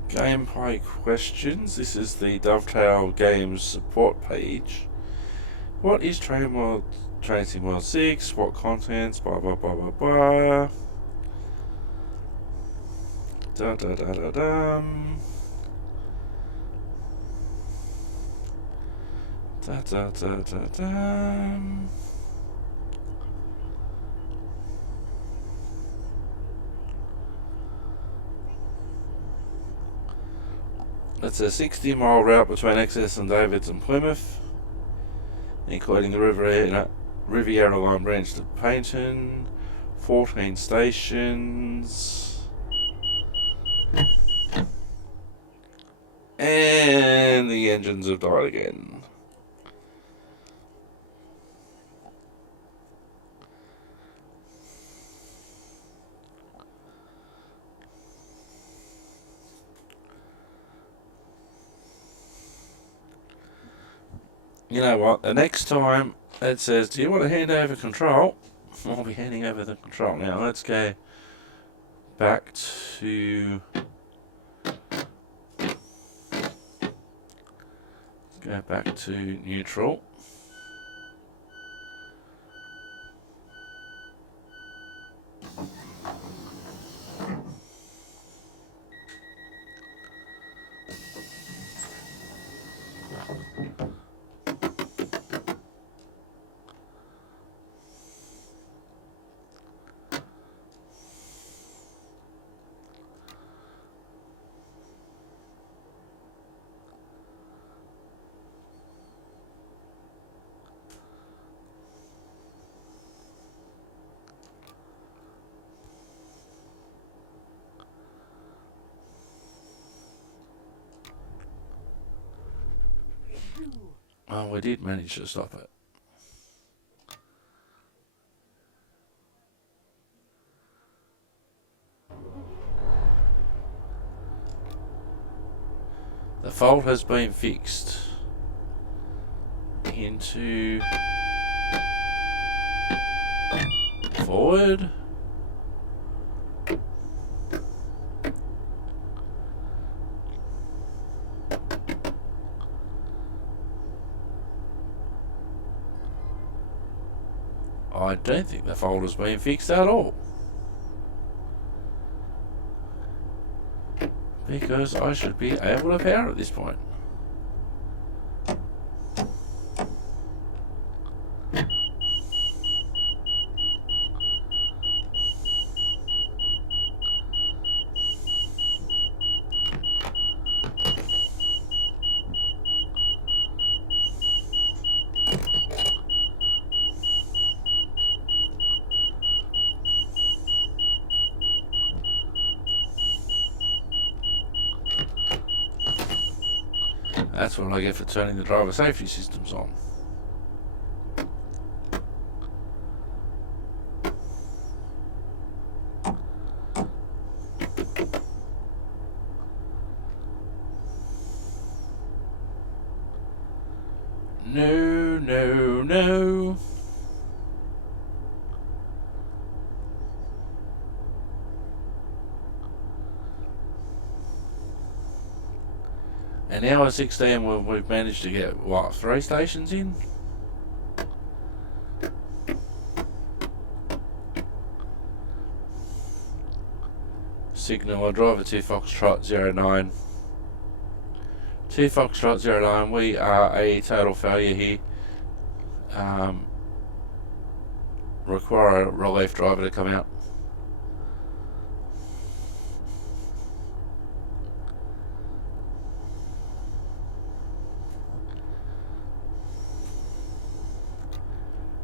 Gameplay questions. This is the Dovetail Games support page. What is Train Sim World 6? What contents? Blah blah blah blah blah. Da da da da dum. Da da da da dum. It's a 60-mile route between Excess and Davids and Plymouth, including the Riviera Line branch to Payton, 14 stations, and the engines have died again. You know what, the next time it says, do you want to hand over control? I'll be handing over the control now. Let's go back to... neutral. Oh, we did manage to stop it. The fault has been fixed. Into forward. I don't think the fault has been fixed at all. Because I should be able to power at this point. That's what I get for turning the driver safety systems on. No, no, no. An hour 16, we've managed to get, what, 3 stations in? Signal, driver 2 Foxtrot 09. 2 Foxtrot 09, we are a total failure here. Require a relief driver to come out.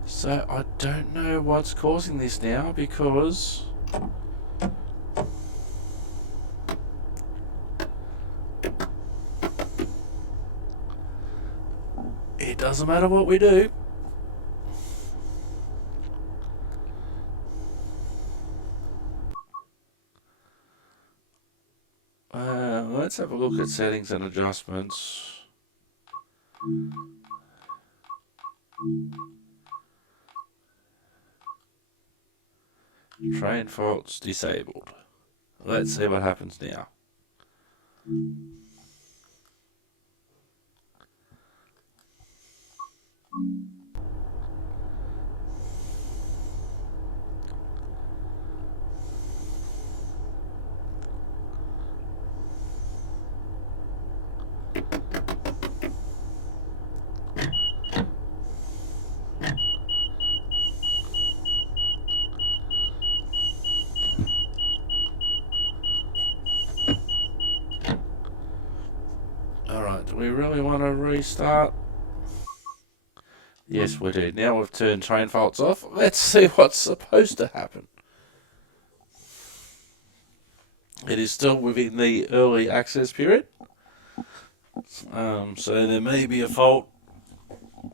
So I don't know what's causing this now, because it doesn't matter what we do. Let's have a look at settings and adjustments. Train faults disabled. Let's see what happens now. Alright, do we really want to restart? Yes, we do. Now we've turned train faults off. Let's see what's supposed to happen. It is still within the early access period. So there may be a fault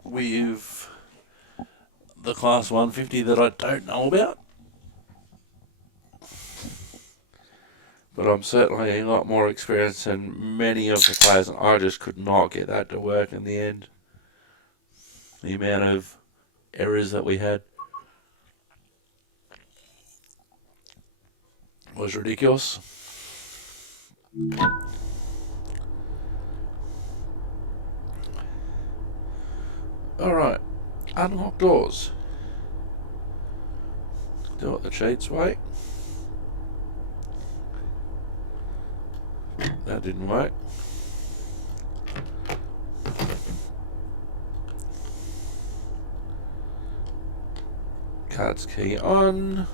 with the Class 150 that I don't know about. But I'm certainly a lot more experienced than many of the players, and I just could not get that to work in the end. The amount of errors that we had was ridiculous. Alright, unlock doors. Do it the cheats way. That didn't work. Cards key on.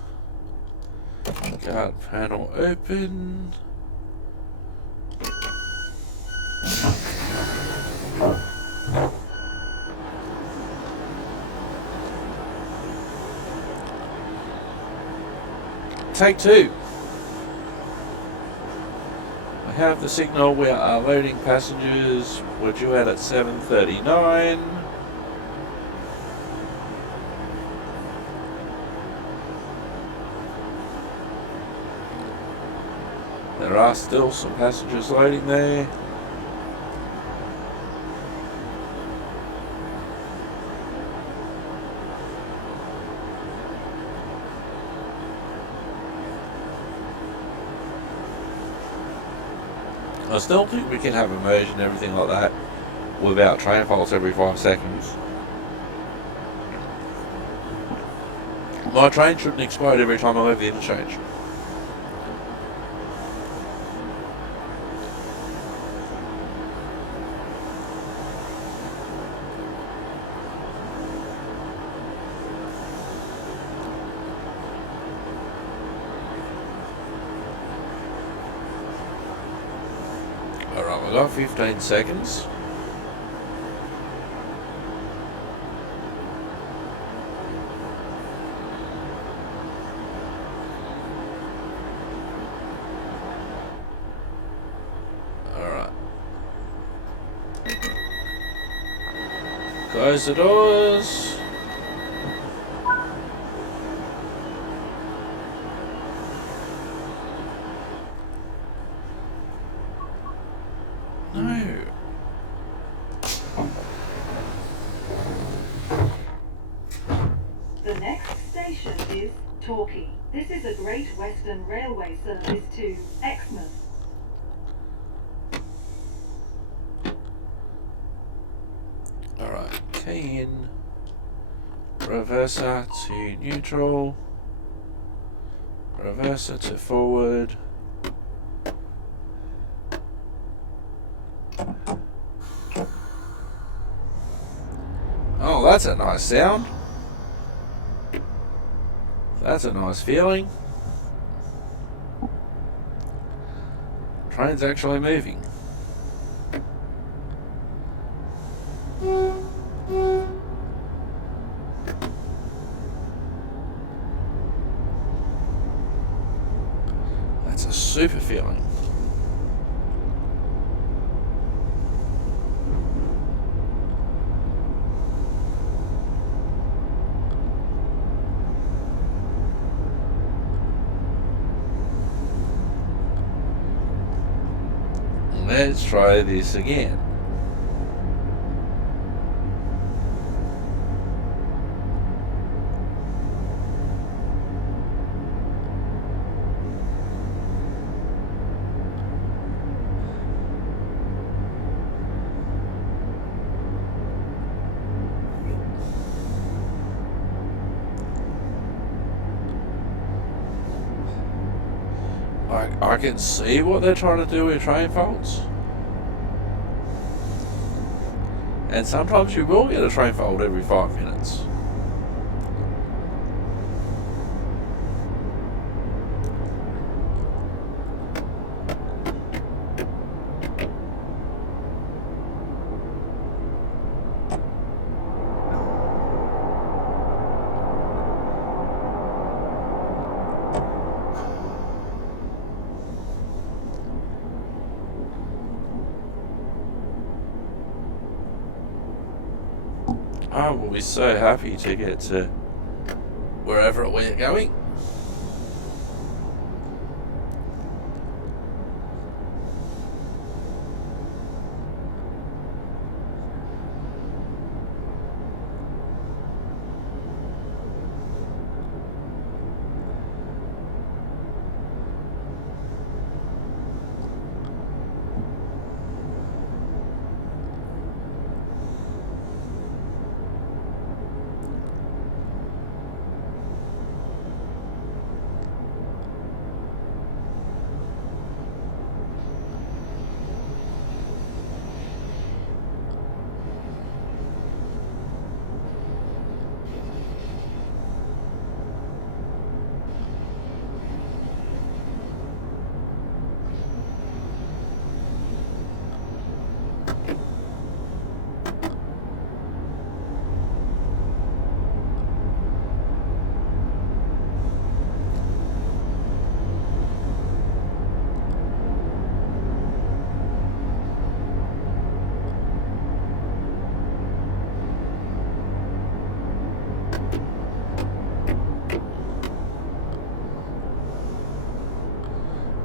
Guard panel open. Take 2. We have the signal. We are loading passengers. We're due out at 7:39. There are still some passengers loading there. I still think we can have immersion and everything like that without train faults every 5 seconds. My train shouldn't explode every time I leave the interchange. Alright, we've got 15 seconds. Alright. Close the doors. No. The next station is Torquay. This is a Great Western Railway service to Exmouth. Alright, key in. Reverser to neutral. Reverser to forward. Oh, that's a nice sound. That's a nice feeling. Train's actually moving. That's a super feeling. Let's try this again. I can see what they're trying to do with train faults. And sometimes you will get a train fault every 5 minutes. I will be so happy to get to wherever we're going.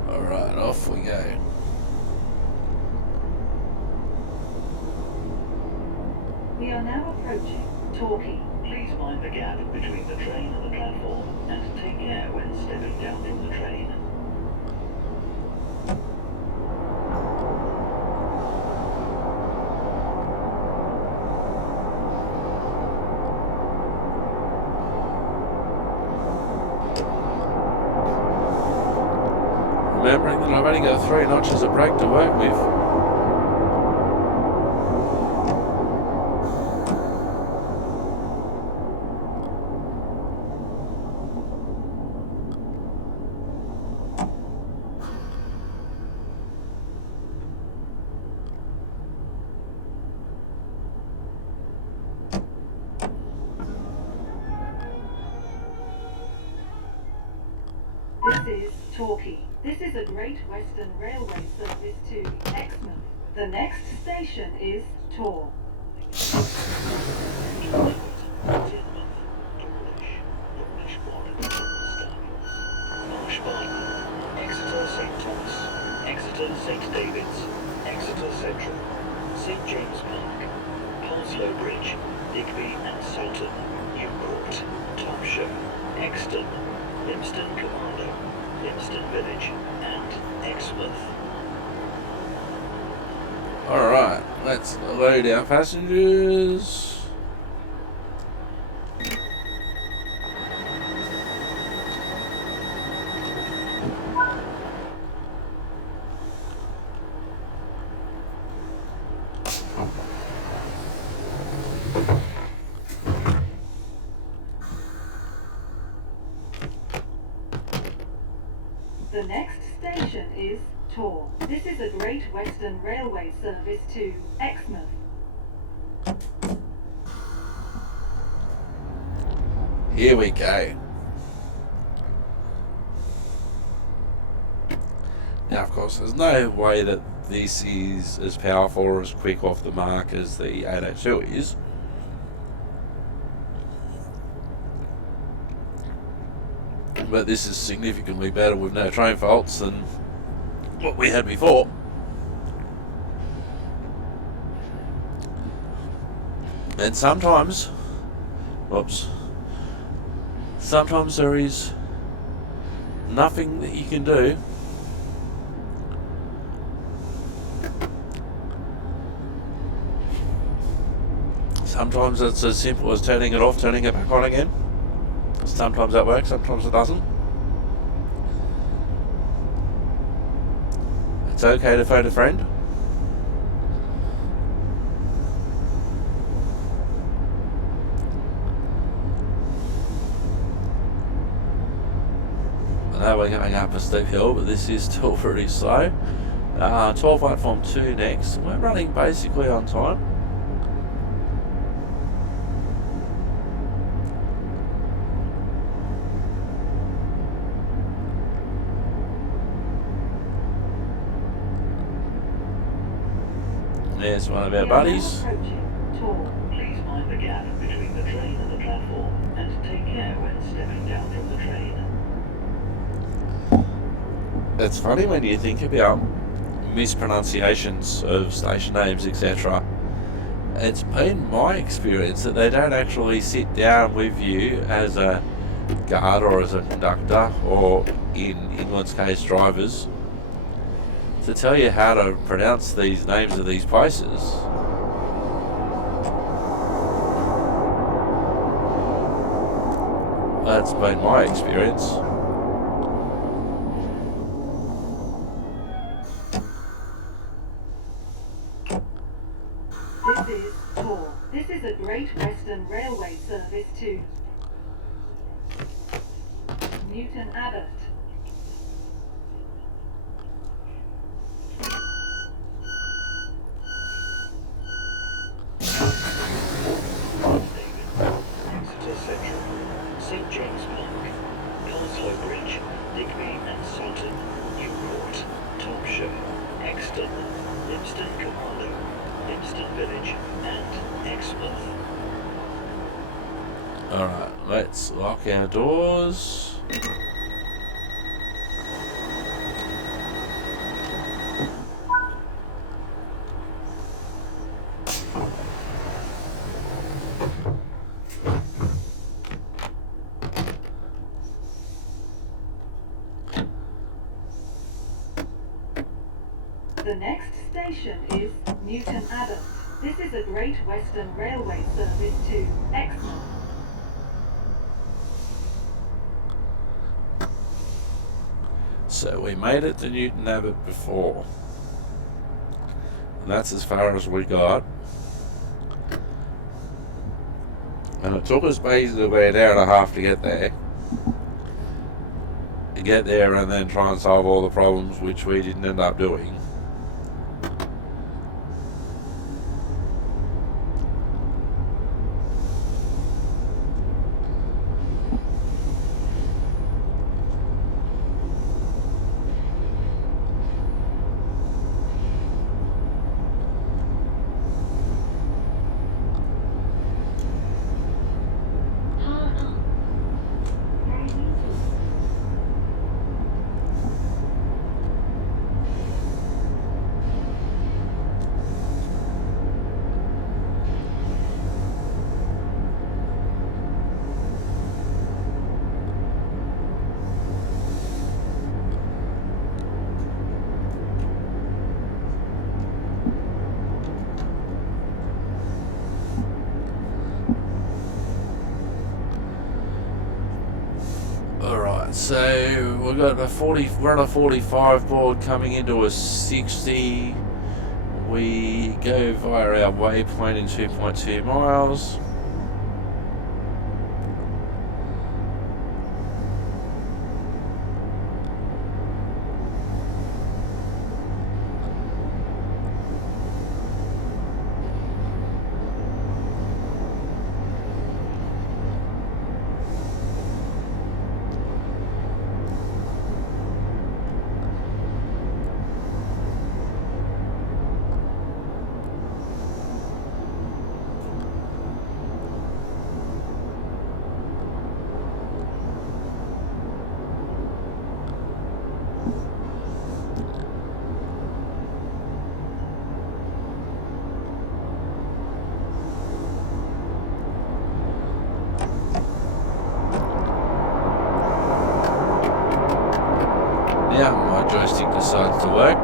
Alright, off we go. We are now approaching Torquay. Please mind the gap between the train and the platform, and take care when stepping down from the train. Remembering that I've only got 3 notches of brake to work with. This is Torquay. This is a Great Western Railway service to Exmouth. The next station is Tor. Exeter St. Thomas, Exeter St. David's, Exeter Central, St. James Park, Parslow Bridge, Digby and Salton, Newport, Topsham, Exton, Lympston Commando, Lympston Village, and Exmouth. Alright, let's load our passengers. The next station is Tor. This is a Great Western Railway service to Exmouth. Here we go. Now, of course, there's no way that this is as powerful or as quick off the mark as the 802 is. But this is significantly better with no train faults than what we had before. And sometimes there is nothing that you can do sometimes it's as simple as turning it off, turning it back on again. Sometimes that works, sometimes it doesn't. It's okay to phone a friend. I know we're going up a steep hill, but this is still pretty slow. 12 platform 2 next. We're running basically on time. There's one of our buddies. Please mind the gap between the train and the platform, and take care when stepping down from the train. It's funny when you think about mispronunciations of station names, etc. It's been my experience that they don't actually sit down with you as a guard or as a conductor, or in England's case drivers, to tell you how to pronounce these names of these places. That's been my experience. This is Tor. This is a Great Western Railway service to Newton Abbot. Exeter Central, St. James Park, Parslow Bridge, Digby and Salton, Newport, Topsham, Exton, Lympston Commando, Lympston Village, and Exmouth. Alright, let's lock our doors. The next station is Newton Abbot. This is a Great Western Railway service to Exmouth. So we made it to Newton Abbot before. And that's as far as we got. And it took us basically an hour and a half to get there. To get there and then try and solve all the problems, which we didn't end up doing. So we've got we're on a 45 board coming into a 60. We go via our waypoint in 2.2 miles. Yeah, my joystick decides to work.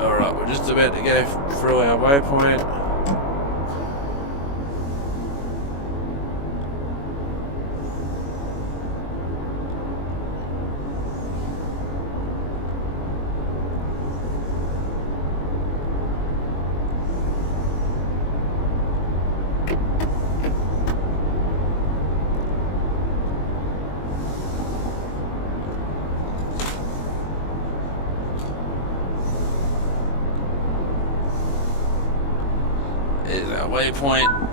Alright, we're just about to go through our waypoint. There's our waypoint.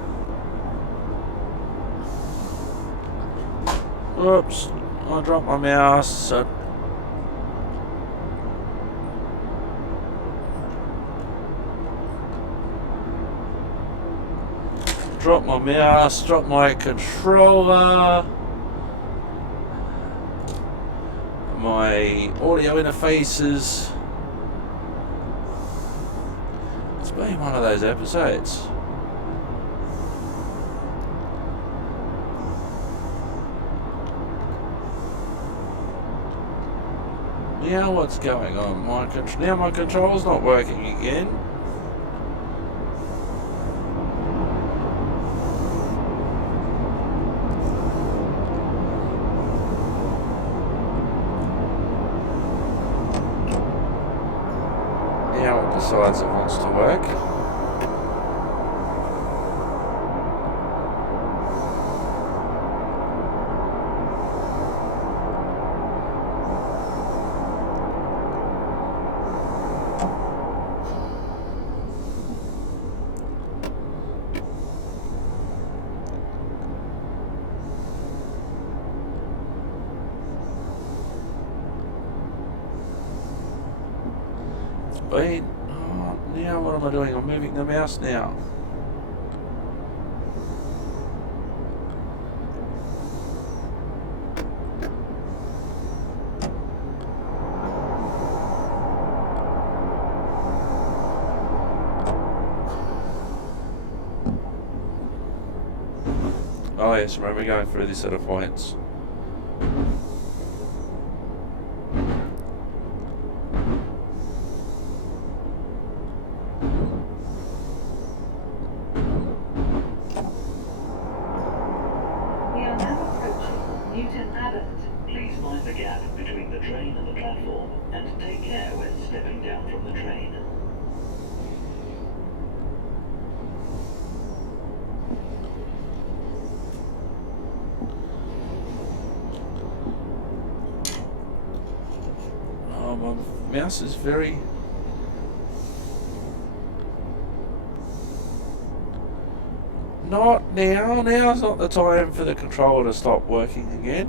Oops, I dropped my mouse. So drop my mouse, drop my controller, my audio interfaces. It's been one of those episodes. Now what's going on? Now my control's not working again. Now it decides it wants to work. Now what am I doing? I'm moving the mouse now. Oh yes, remember going through this set of points. Please mind the gap between the train and the platform, and take care when stepping down from the train. Oh, my mouse is very... Not now. Now's not the time for the controller to stop working again.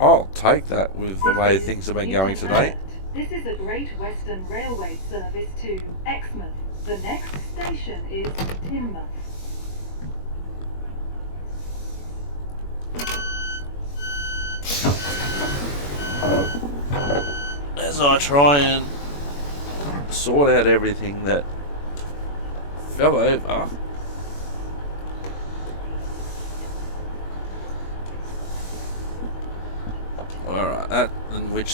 I'll take that with the way things have been going today. This is a Great Western Railway service to Exmouth. The next station is Teignmouth. As I try and sort out everything that fell over. Alright,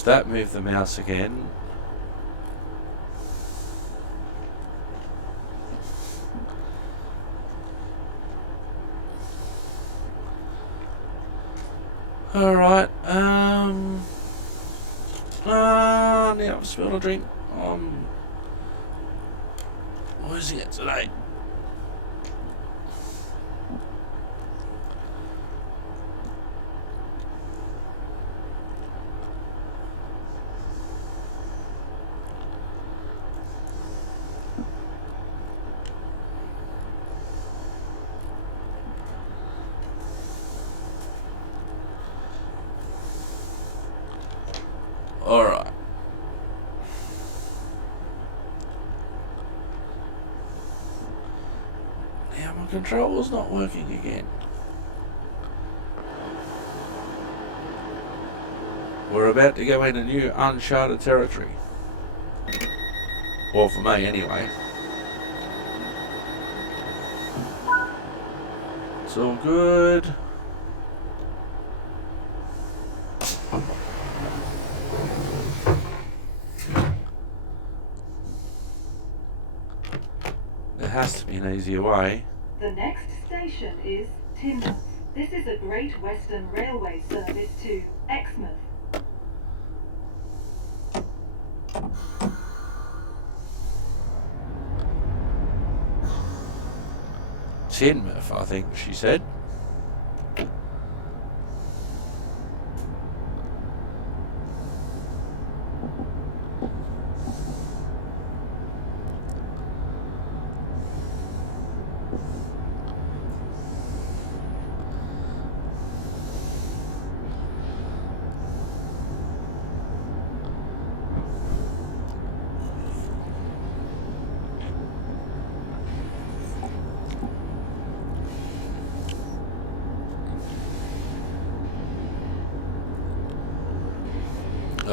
that moved the mouse again. Alright, now I've spilled a drink. Losing it today. Alright. Now my controller's not working again. We're about to go into new uncharted territory. Well, for me anyway. It's all good. There has to be an easier way. The next station is Teignmouth. This is a Great Western Railway service to Exmouth. Teignmouth, I think she said.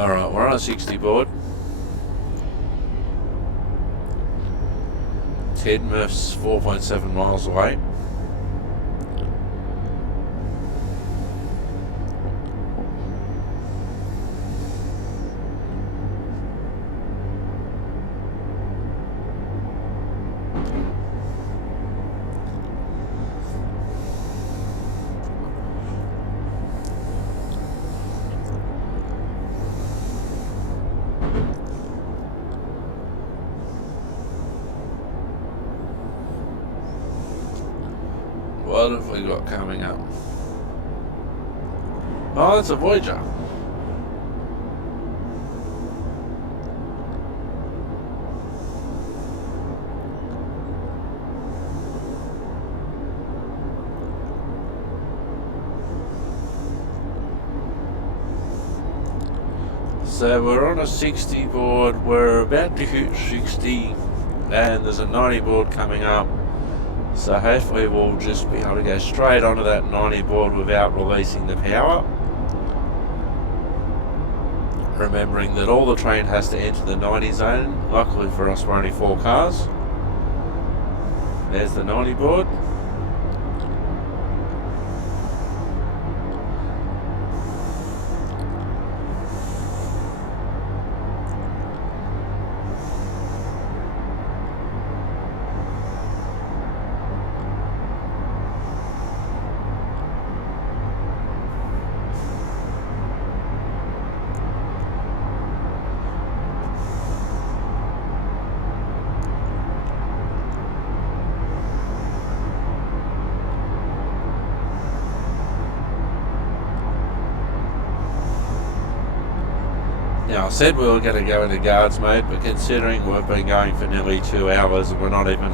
Alright, we're on a 60 board. Tidmouth's 4.7 miles away. What have we got coming up? Oh, that's a Voyager. So we're on a 60 board, we're about to hit 60 and there's a 90 board coming up. So hopefully we'll just be able to go straight onto that 90 board without releasing the power. Remembering that all the train has to enter the 90 zone. Luckily for us we're only 4 cars. There's the 90 board. Now I said we were going to go into guards mode, but considering we've been going for nearly 2 hours and we're not even,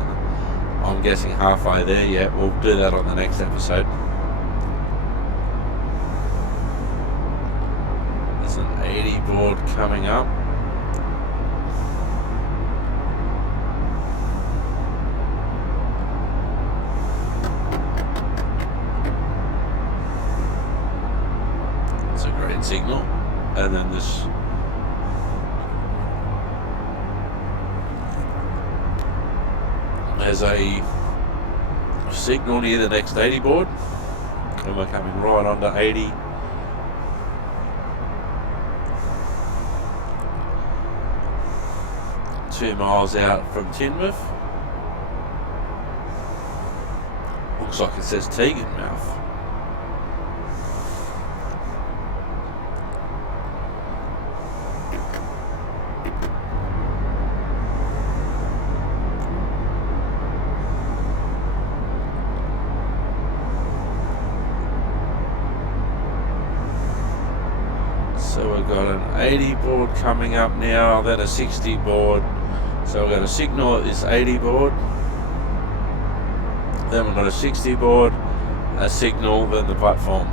I'm guessing, halfway there yet, we'll do that on the next episode. There's an 80 board coming up. It's a green signal, and then this there's a signal near the next 80 board, and we're coming right onto 80. Two miles out from Tidmouth. Looks like it says Teaganmouth. So we've got an 80 board coming up now, then a 60 board. So we've got a signal at this 80 board. Then we've got a 60 board, a signal, then the platform.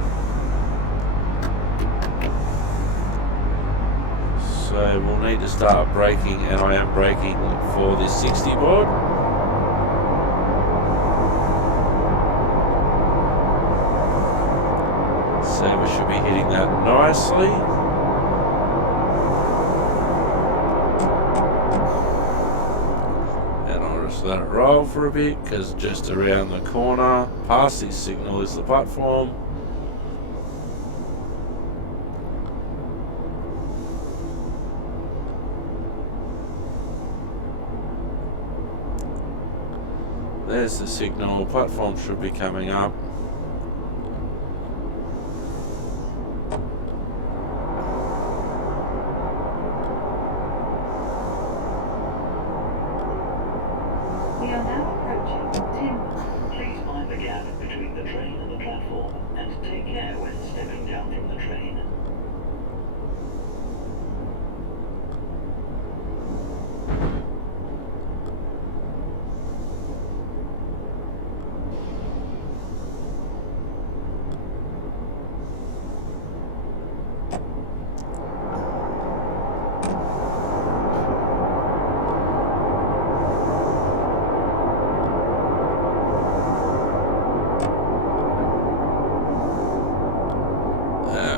So we'll need to start braking, and I am braking for this 60 board. So we should be hitting that nicely. Let it roll for a bit, because just around the corner past this signal is the platform. There's the signal, platform should be coming up. We are now approaching Tidmouth. Please mind the gap between the train and the platform, and take care when stepping down from the train.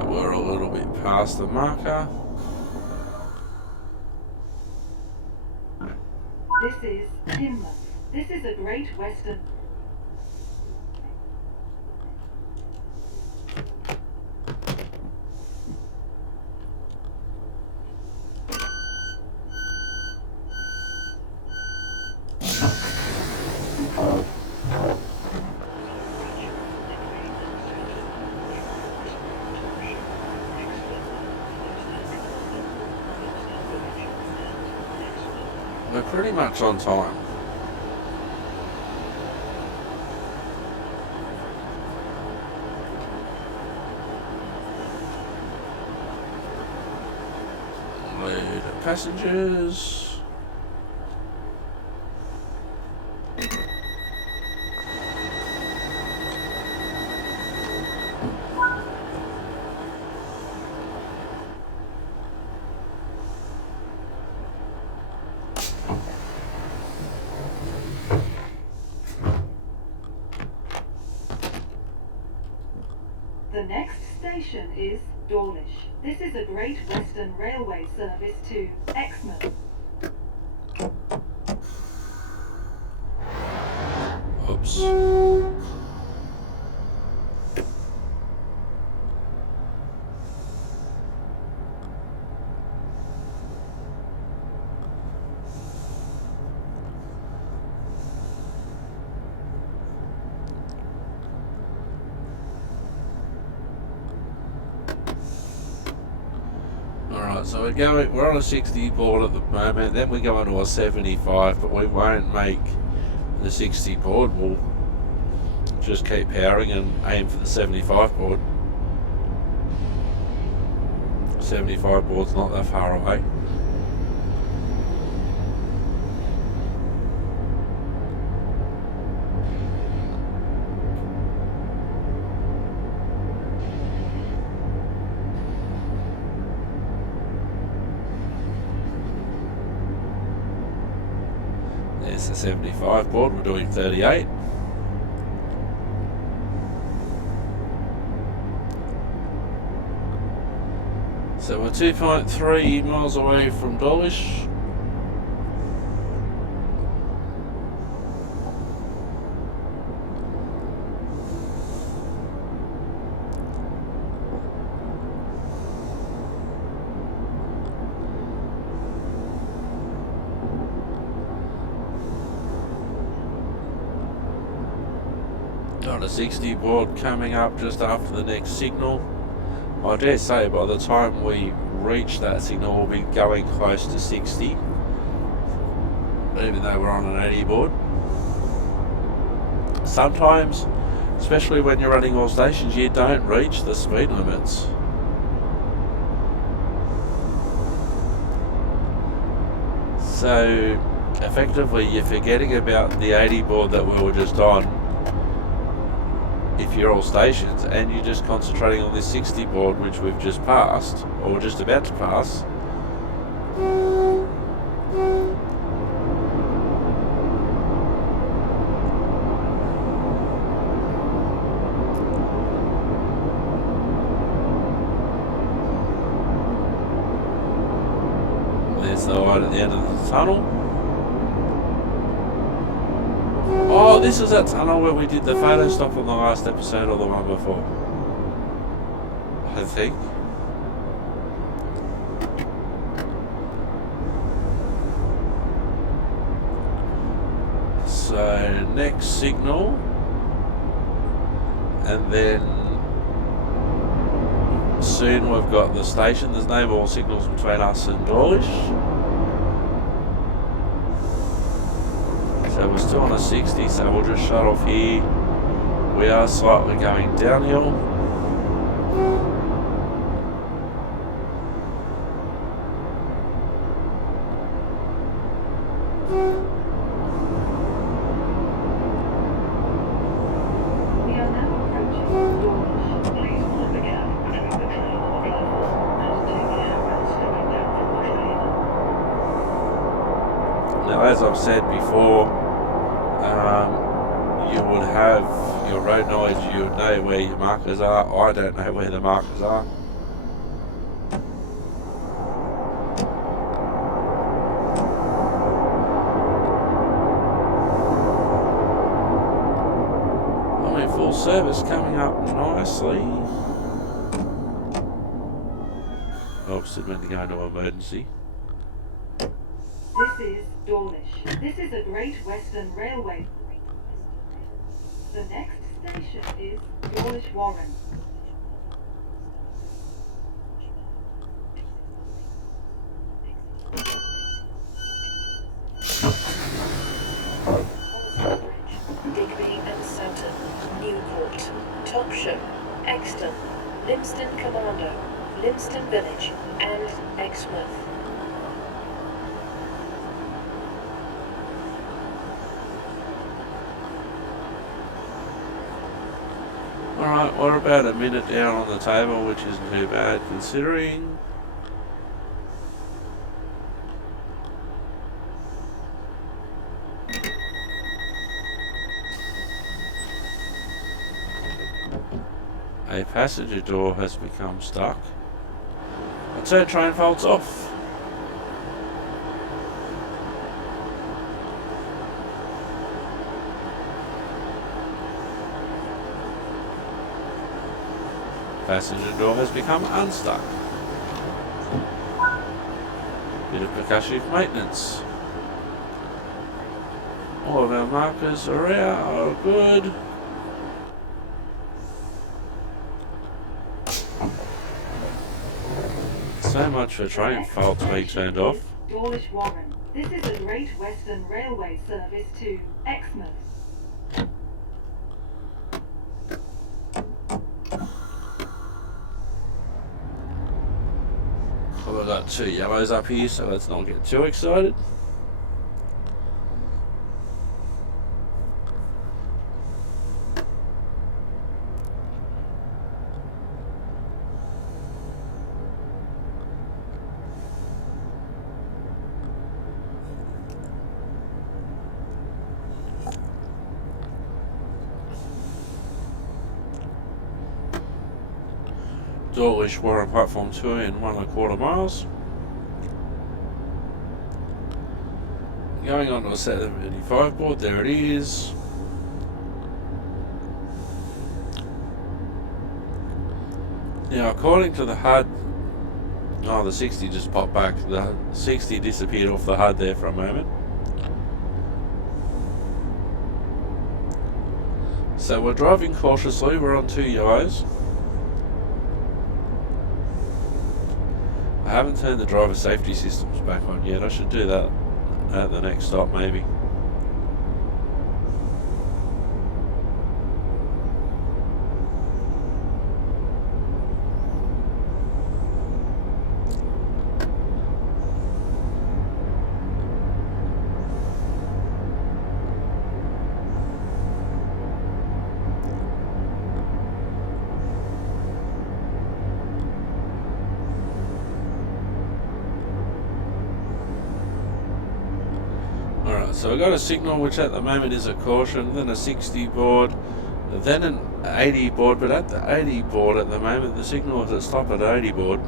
We're a little bit past the marker. Timber. This is a Great Western. We're pretty much on time. Load of passengers. The next station is Dawlish. This is a Great Western Railway service to Exmouth. Oops. Alright, so we're on a 60 board at the moment, then we go into a 75, but we won't make the 60 board. We'll just keep powering and aim for the 75 board. 75 board's not that far away. There's the 75 board, we're doing 38. So we're 2.3 miles away from Dawlish. Got a 60 board coming up just after the next signal. I dare say by the time we reach that signal we'll be going close to 60, even though we're on an 80 board. Sometimes, especially when you're running all stations, you don't reach the speed limits. So effectively you're forgetting about the 80 board that we were just on if you're all stations, and you're just concentrating on this 60 board which we've just passed, or we're just about to pass. There's the light at the end of the tunnel. Oh, this is that tunnel where we did the photo stop on the last episode or the one before, I think. So next signal, and then soon we've got the station. There's no more signals between us and Dawlish. So we're still on a 60, so we'll just shut off here. We are slightly going downhill. We are now approaching Dawlish. Please mind the gap between the train and the platform and take care when stepping down from the train. Now, as I've said before, you would have your road knowledge, you would know where your markers are. I don't know where the markers are. service coming up nicely. Oops, it meant to go into emergency. This is Dawlish. This is a Great Western Railway. The next station is Dawlish Warren. Digby and Soughton, Newport, Topsham, Exton, Limston Commando, Limston Village, and Exmouth. Alright, we're about a minute down on the table, which isn't too bad considering. A passenger door has become stuck. A third train folds off. Passenger door has become unstuck. Bit of percussive maintenance. All of our markers are out, are good. So much for train faults being turned off. Dawlish Warren. This is a Great Western Railway service to Exmouth. So we've got 2 yellows up here, so let's not get too excited. Dawlish Warren platform 2 in 1¼ miles. Going on to a 785 board, there it is. Now according to the HUD, oh, the 60 just popped back. The 60 disappeared off the HUD there for a moment. So we're driving cautiously, we're on 2 yellows. I haven't turned the driver safety systems back on yet. I should do that at the next stop maybe. So we've got a signal which at the moment is a caution, then a 60 board, then an 80 board, but at the 80 board at the moment the signal is at stop at 80 board.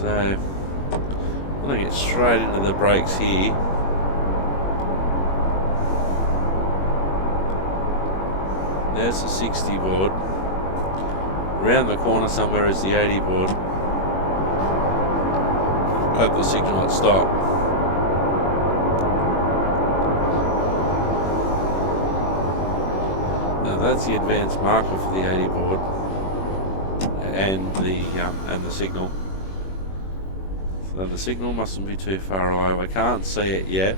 So I'm going to get straight into the brakes here. There's the 60 board. Around the corner somewhere is the 80 board. At the signal at stop. Now that's the advanced marker for the 80 board and the signal. So the signal mustn't be too far away. I can't see it yet.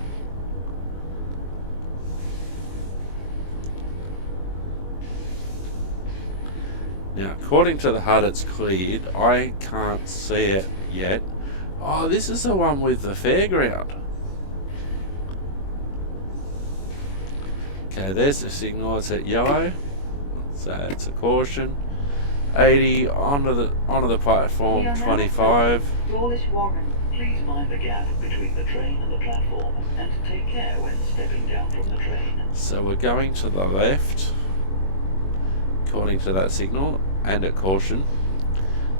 Now according to the HUD it's cleared. I can't see it yet. Oh, this is the one with the fairground. Okay, there's the signal. It's at yellow, so it's a caution. 80 onto the platform. 25. Dawlish Warren. Please mind the gap between the train and the platform and take care when stepping down from the train. So we're going to the left, according to that signal, and at caution.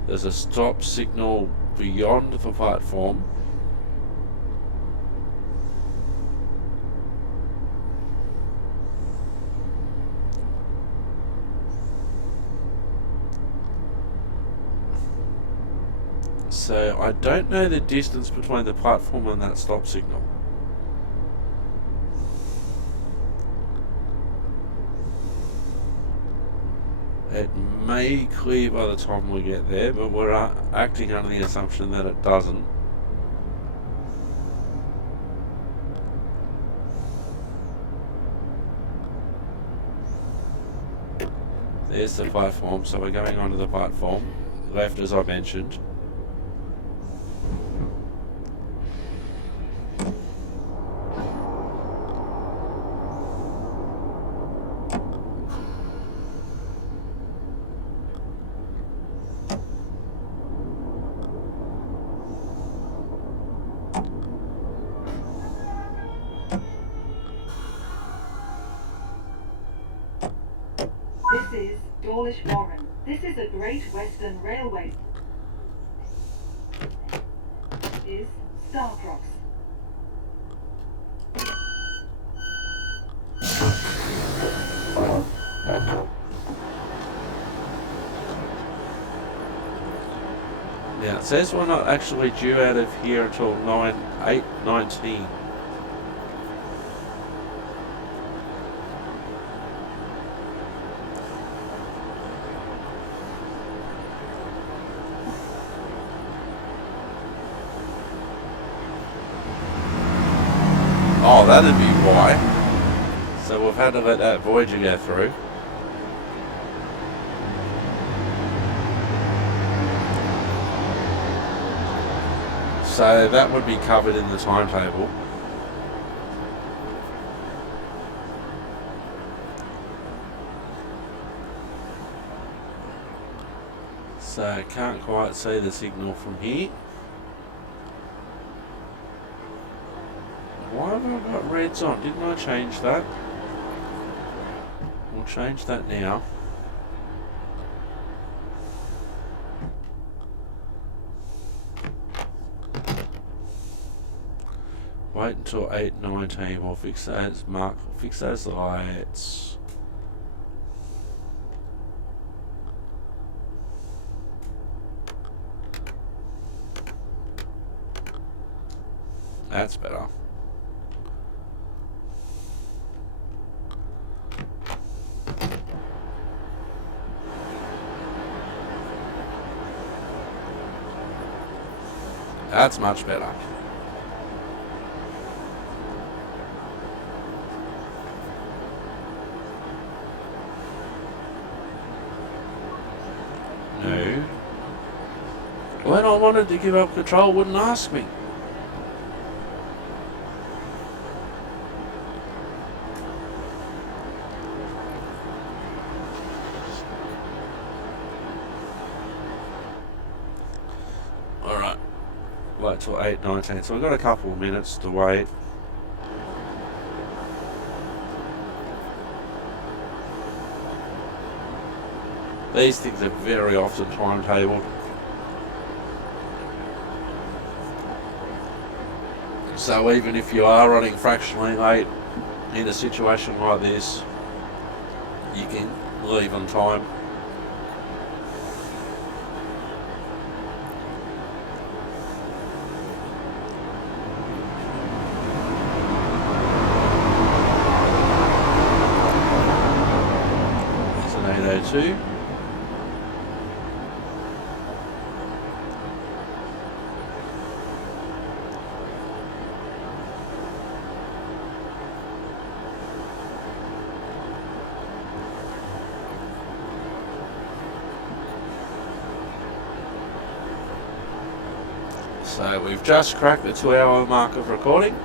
There's a stop signal beyond the platform. So I don't know the distance between the platform and that stop signal. It may clear by the time we get there, but we're acting under the assumption that it doesn't. There's the platform, so we're going onto the platform. Left, as I mentioned. This is Dawlish Warren. This is a Great Western Railway. Is Starcross. Now it says we're not actually due out of here until 8:19. Oh, that'd be why. So we've had to let that Voyager go through. So that would be covered in the timetable. So I can't quite see the signal from here. Why have I got reds on? Didn't I change that? We'll change that now. Wait until 8:19. We'll fix those fix those lights. That's better. That's much better. No. When I wanted to give up control, wouldn't ask me. Alright. Wait till 8:19. So we've got a couple of minutes to wait. These things are very often timetabled. So even if you are running fractionally late in a situation like this, you can leave on time. There's an 8:02. So we've just cracked the 2-hour mark of recording.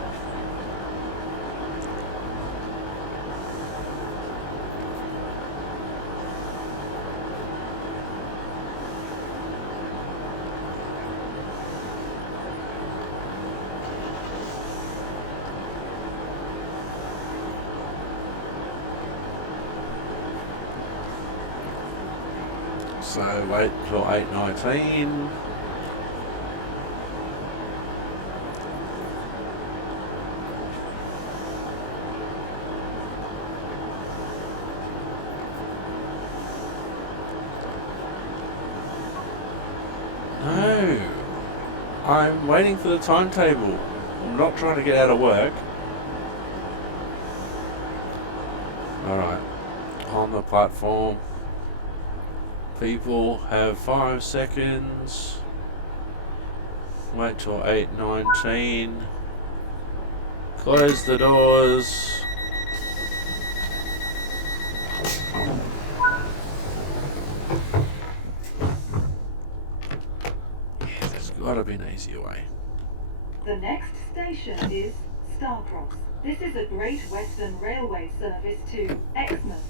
So wait until 8:19. No. I'm waiting for the timetable. I'm not trying to get out of work. Alright, on the platform. People have 5 seconds. Wait till 8:19. Close the doors. Yeah, there's gotta be an easier way. The next station is Starcross. This is a Great Western Railway service to Exmouth.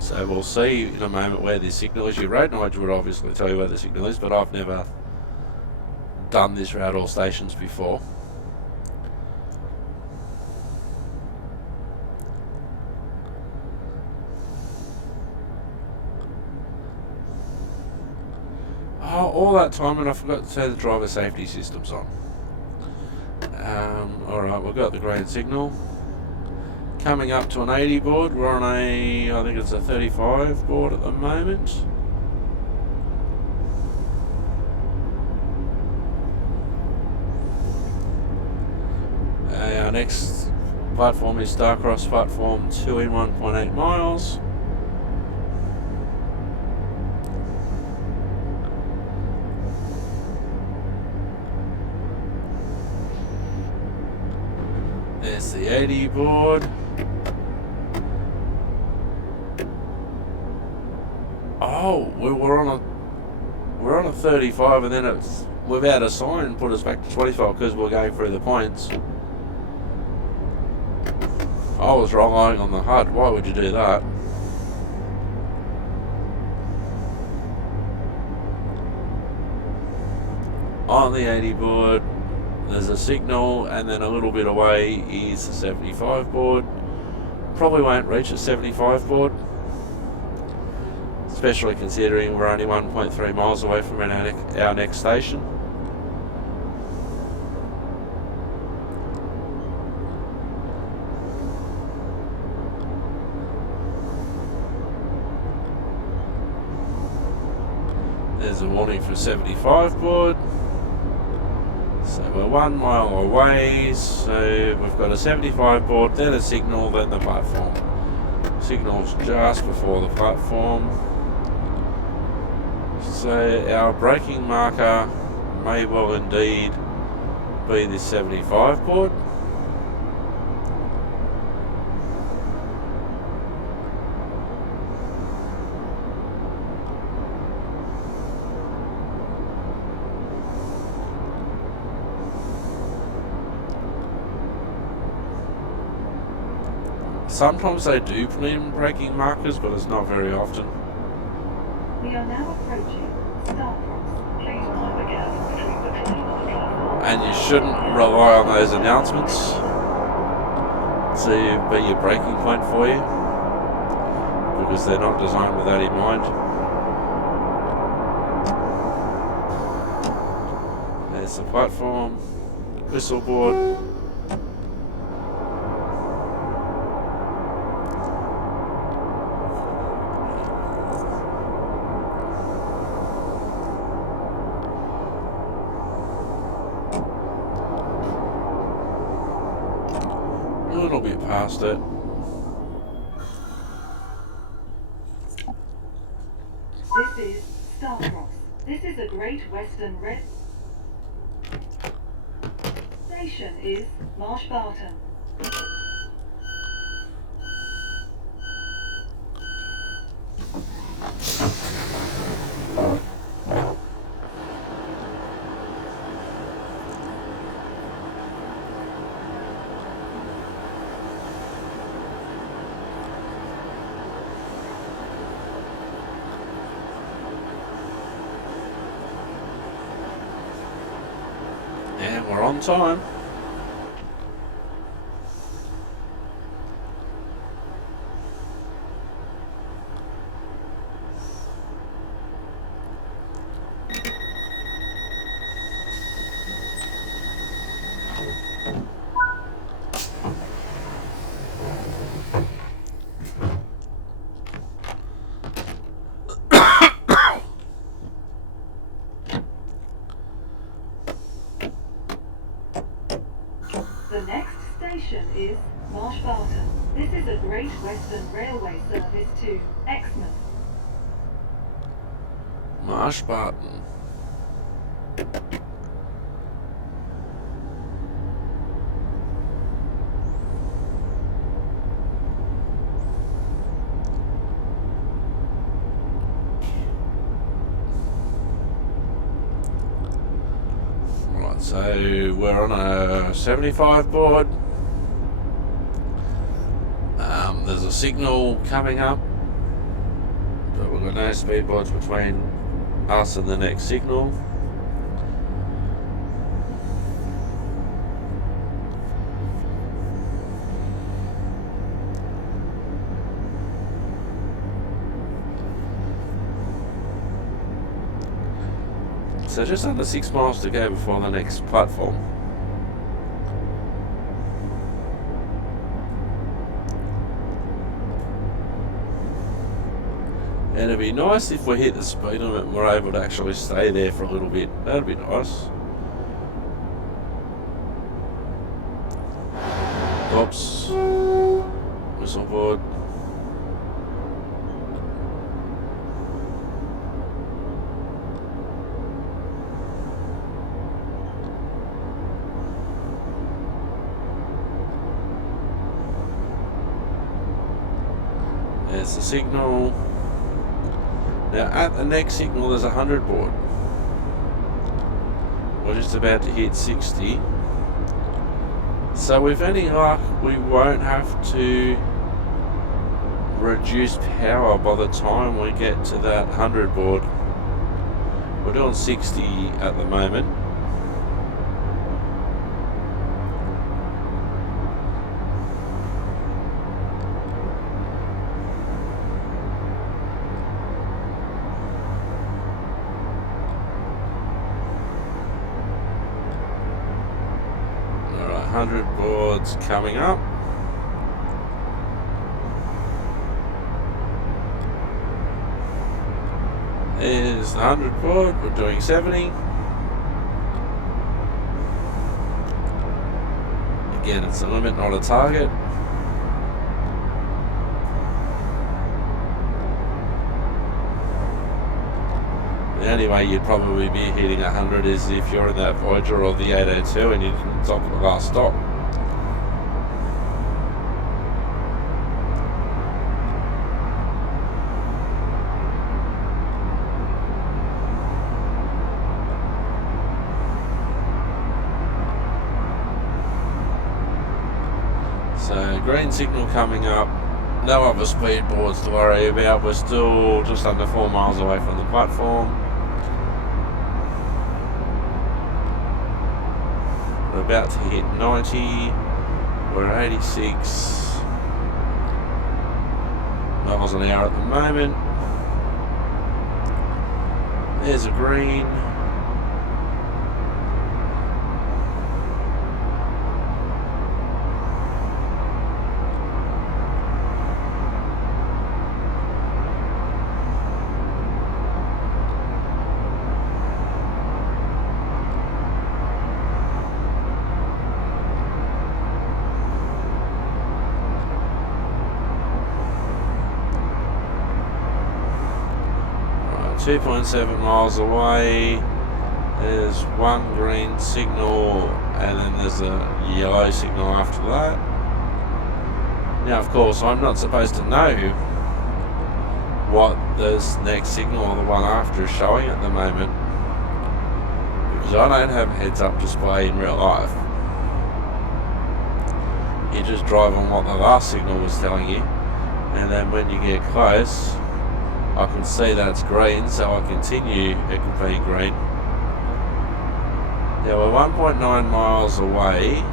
So we'll see in a moment where this signal is. Your road knowledge would obviously tell you where the signal is, but I've never done this route all stations before. Oh, all that time and I forgot to turn the driver safety systems on. Alright, we've got the green signal. Coming up to an 80 board. We're on I think it's a 35 board at the moment. Our next platform is Starcross platform 2 in 1.8 miles. There's the 80 board. Oh, we're on a 35, and then it's without a sign put us back to 25 because we're going through the points. I was wrong on the HUD. Why would you do that? On the 80 board, there's a signal, and then a little bit away is the 75 board. Probably won't reach a 75 board, especially considering we're only 1.3 miles away from our next station. There's a warning for 75 board. So we're 1 mile away, so we've got a 75 board, then a signal, then the platform. Signal's just before the platform. So our braking marker may well indeed be this 75 board. Sometimes they do put in braking markers, but it's not very often. We are now approaching Starcross. Please mind the gap between the train and the platform. And you shouldn't rely on those announcements to be your braking point for you, because they're not designed with that in mind. There's the platform, whistle board. A little bit past it. This is Starcross. This is a Great Western Rail. Station is Marsh Barton. And we're on time. The next station is Marshbarton. This is a Great Western Railway service to Exmouth. Marshbarton. Right, so we're on a 75 board. There's a signal coming up, but we've got no speed boards between us and the next signal. So just under 6 miles to go before the next platform. And it'd be nice if we hit the speed limit and we're able to actually stay there for a little bit. That'd be nice. Oops. Whistle board. There's the signal. Now at the next signal there's 100 board. We're just about to hit 60. So with any luck we won't have to reduce power by the time we get to that 100 board. We're doing 60 at the moment. Alright, 100 boards coming up. There's the 100 board, we're doing 70. Again, it's a limit, not a target. The only way you'd probably be hitting 100 is if you're in that Voyager or the 802 and you're on top of the last stop. So green signal coming up, no other speed boards to worry about, we're still just under 4 miles away from the platform. We're about to hit 90, we're at 86 miles an hour at the moment. There's a green. Right, 2.7 miles away. There's one green signal and then there's a yellow signal after that. Now of course I'm not supposed to know what this next signal or the one after is showing at the moment because I don't have a heads up display in real life. You just drive on what the last signal was telling you, and then when you get close I can see that it's green, so I continue it could be green. Now we're 1.9 miles away.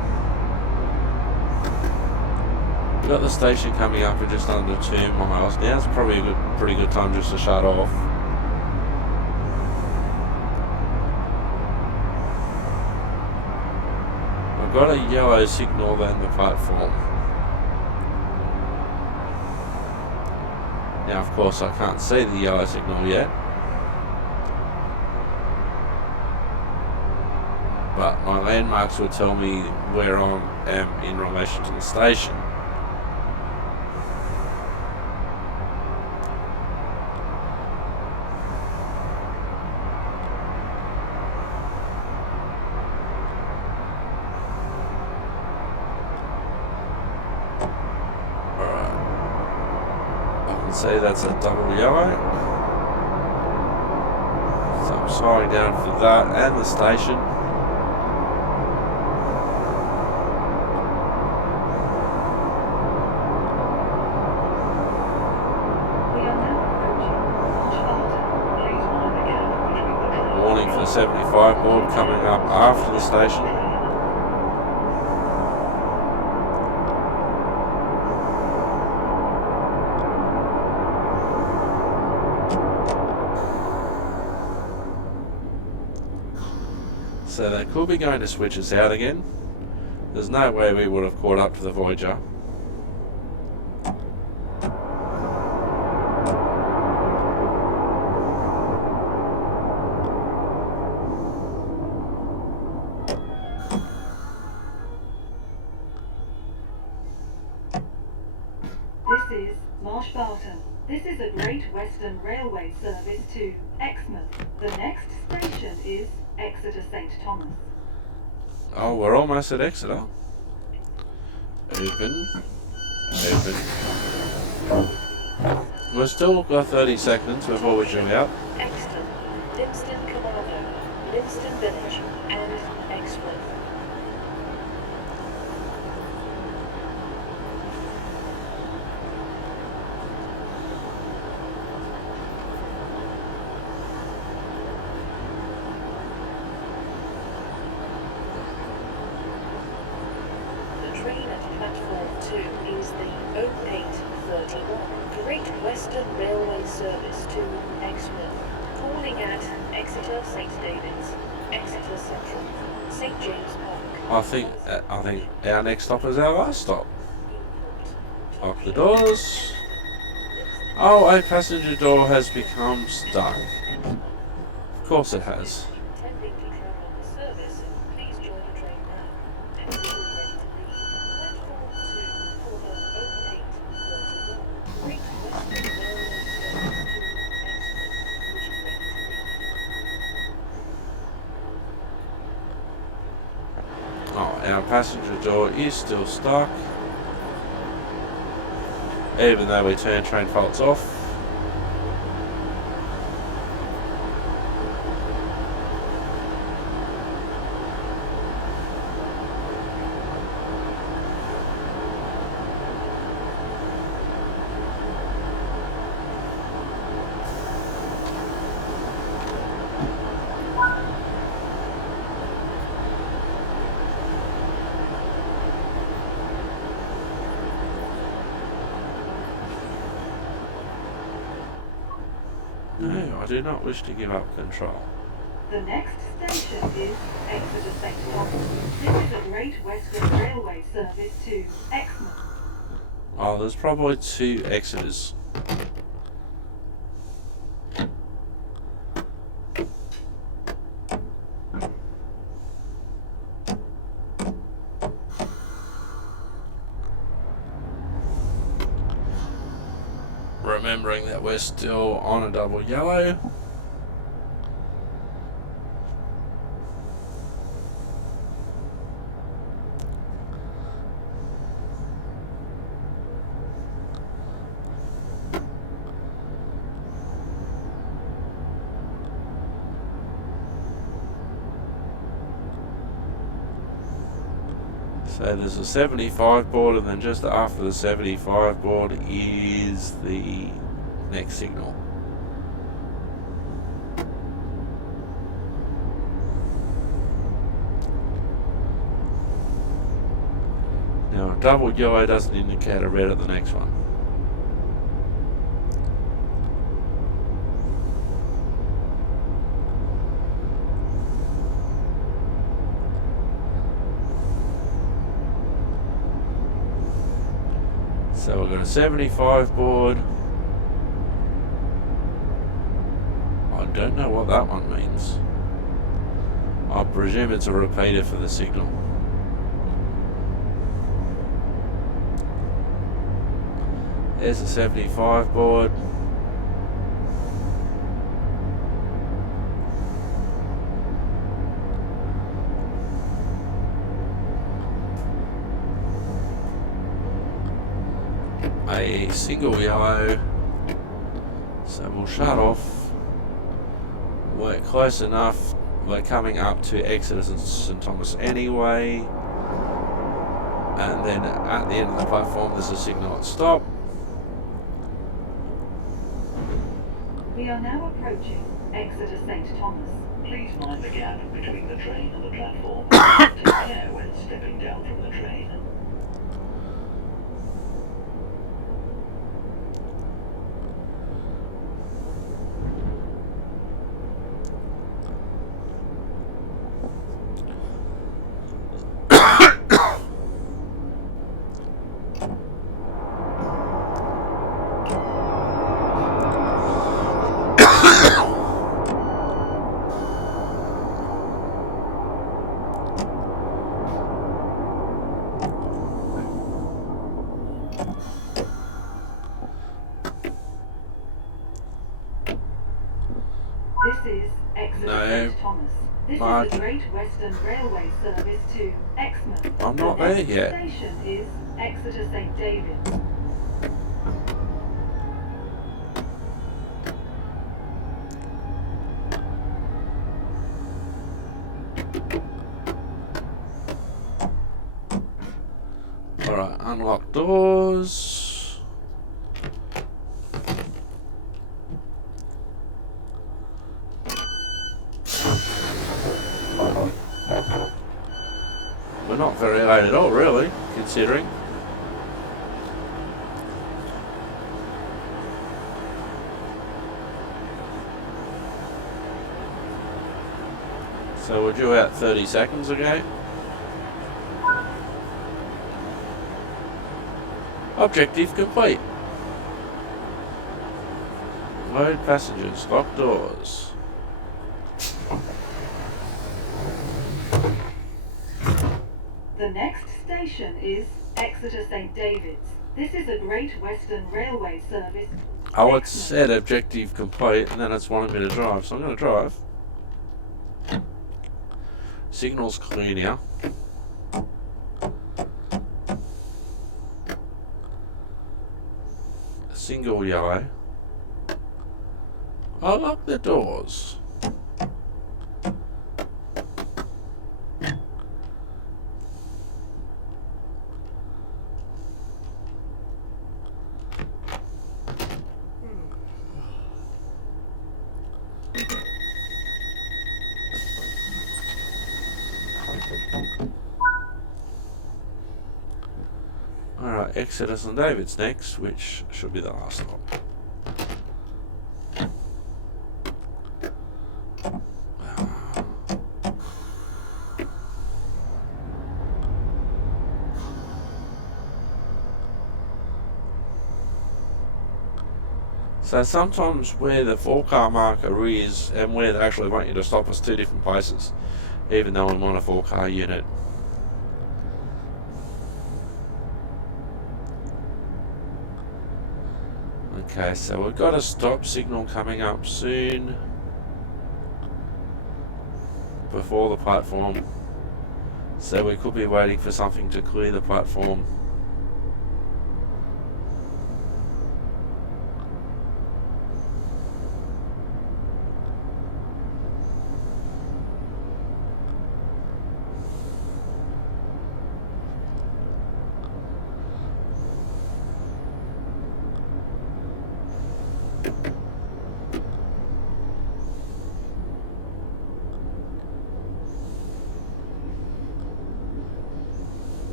We've got the station coming up at just under 2 miles. Now it's probably a pretty good time just to shut off. I've got a yellow signal on the platform. Now of course I can't see the yellow signal yet. but my landmarks would tell me where I am in relation to the station. See, that's a double yellow. So I'm slowing down for that and the station. We are now approaching Marshbalton. Please mind the gap between the train Warning for the 75 board coming up after the station. So they could be going to switch us out again. There's no way we would have caught up to the Voyager. This is Marshbalton. This is a Great Western Railway service to Exmouth. The next station is Exeter St Thomas. Oh, we're almost at Exeter. Open. Open. We've still got 30 seconds before we jump out. Exton, Limston Commando, Limston Village, and Exmouth. The train at platform 2 is the 0831 Great Western Railway service to Exmouth, calling at Exeter St David's, Exeter Central, St James Park. I think our next stop is our last stop. Lock the doors. Oh, a passenger door has become stuck. Of course it has. Intending to travel on the service, please join the train now. And be ready to leave. Platform 2 for the 0831 Great Western Railway service to Exmouth, which is ready to leave. Oh, our passenger door is still stuck. Even though we turn train faults off. No, I do not wish to give up control. The next station is Exeter St Thomas. This is a Great Western Railway service to Exmouth. Oh, there's probably 2 Exeters. Remembering that we're still on a double yellow. So there's a 75 board, and then just after the 75 board is the next signal. Now, a double yellow doesn't indicate a red at the next one. So we've got a 75 board. I don't know what that one means. presume it's a repeater for the signal. There's a 75 board. A single yellow, so we'll shut off. We're close enough, we're coming up to Exeter and St Thomas anyway, and then at the end of the platform there's a signal at stop. We are now approaching Exeter St Thomas. Please mind the gap between the train and the platform. Take care when stepping down from the train. This is Exeter St Thomas. This Mark. is the Great Western Railway service to Exmouth. I'm not the there next yet. Station is Exeter St David's. Alright, unlock doors. We're not very late at all, really, considering. So we're due out 30 seconds ago. Objective complete. Load passengers, lock doors. The next station is Exeter St David's. This is a Great Western Railway service. Oh, it said objective complete, and then it's wanting me to drive, so I'm going to drive. Signal's clear now. Single yellow. I'll lock the doors. Alright, Exeter St David's next, which should be the last stop. So sometimes where the 4-car marker is and where they actually want you to stop is two different places, even though I'm on a 4-car unit. Okay, so we've got a stop signal coming up soon before the platform, so we could be waiting for something to clear the platform.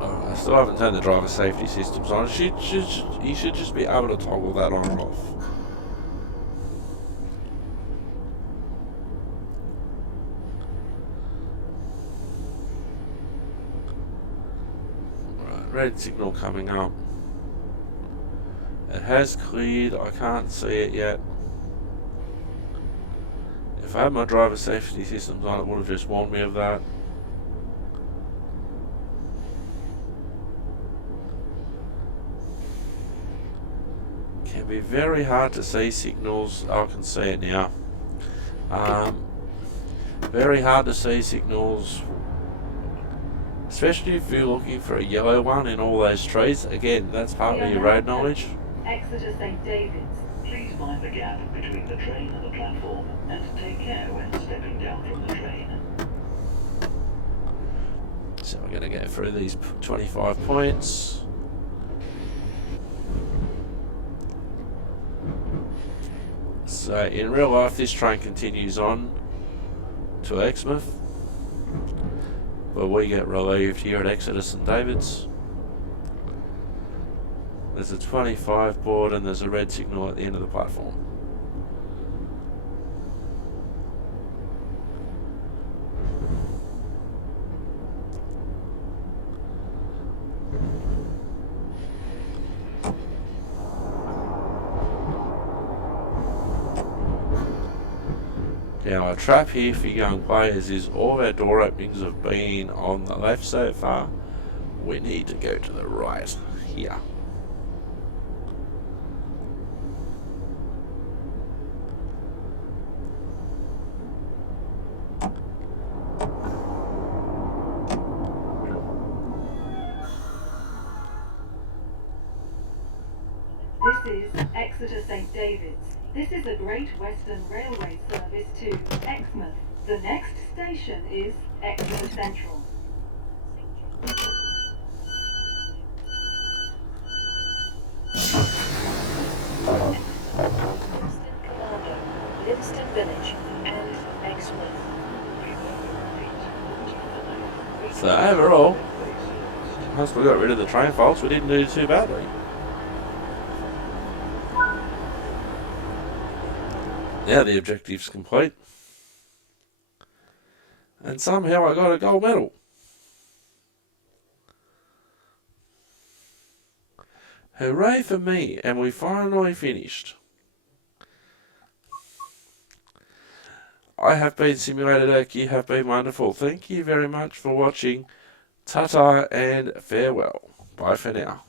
I still haven't turned the driver safety systems on. You should just be able to toggle that on and off. red signal coming up. It has cleared, I can't see it yet. If I had my driver safety systems on, it would have just warned me of that. Can be very hard to see signals. I can see it now. Very hard to see signals, especially if you're looking for a yellow one in all those trees. Again, that's part of your road knowledge. Exeter St. David's. Please mind the gap between the train and the platform, and take care when stepping down from the train. So we're going to go through these 25 points. So in real life, this train continues on to Exmouth, but we get relieved here at Exeter St David's. There's a 25 board and there's a red signal at the end of the platform. Now, our trap here for young players is all our door openings have been on the left so far. We need to go to the right here. This is Exeter St. David's. This is a Great Western Railway service to Exmouth. The next station is Exeter Central. Livingston Commando, Livingston Village, and Exmouth. So overall, once we got rid of the train faults, we didn't do too badly. Now the objective's complete. And somehow I got a gold medal. Hooray for me, and we finally finished. I have been Simulated Oak, you have been wonderful. Thank you very much for watching. Ta-ta and farewell. Bye for now.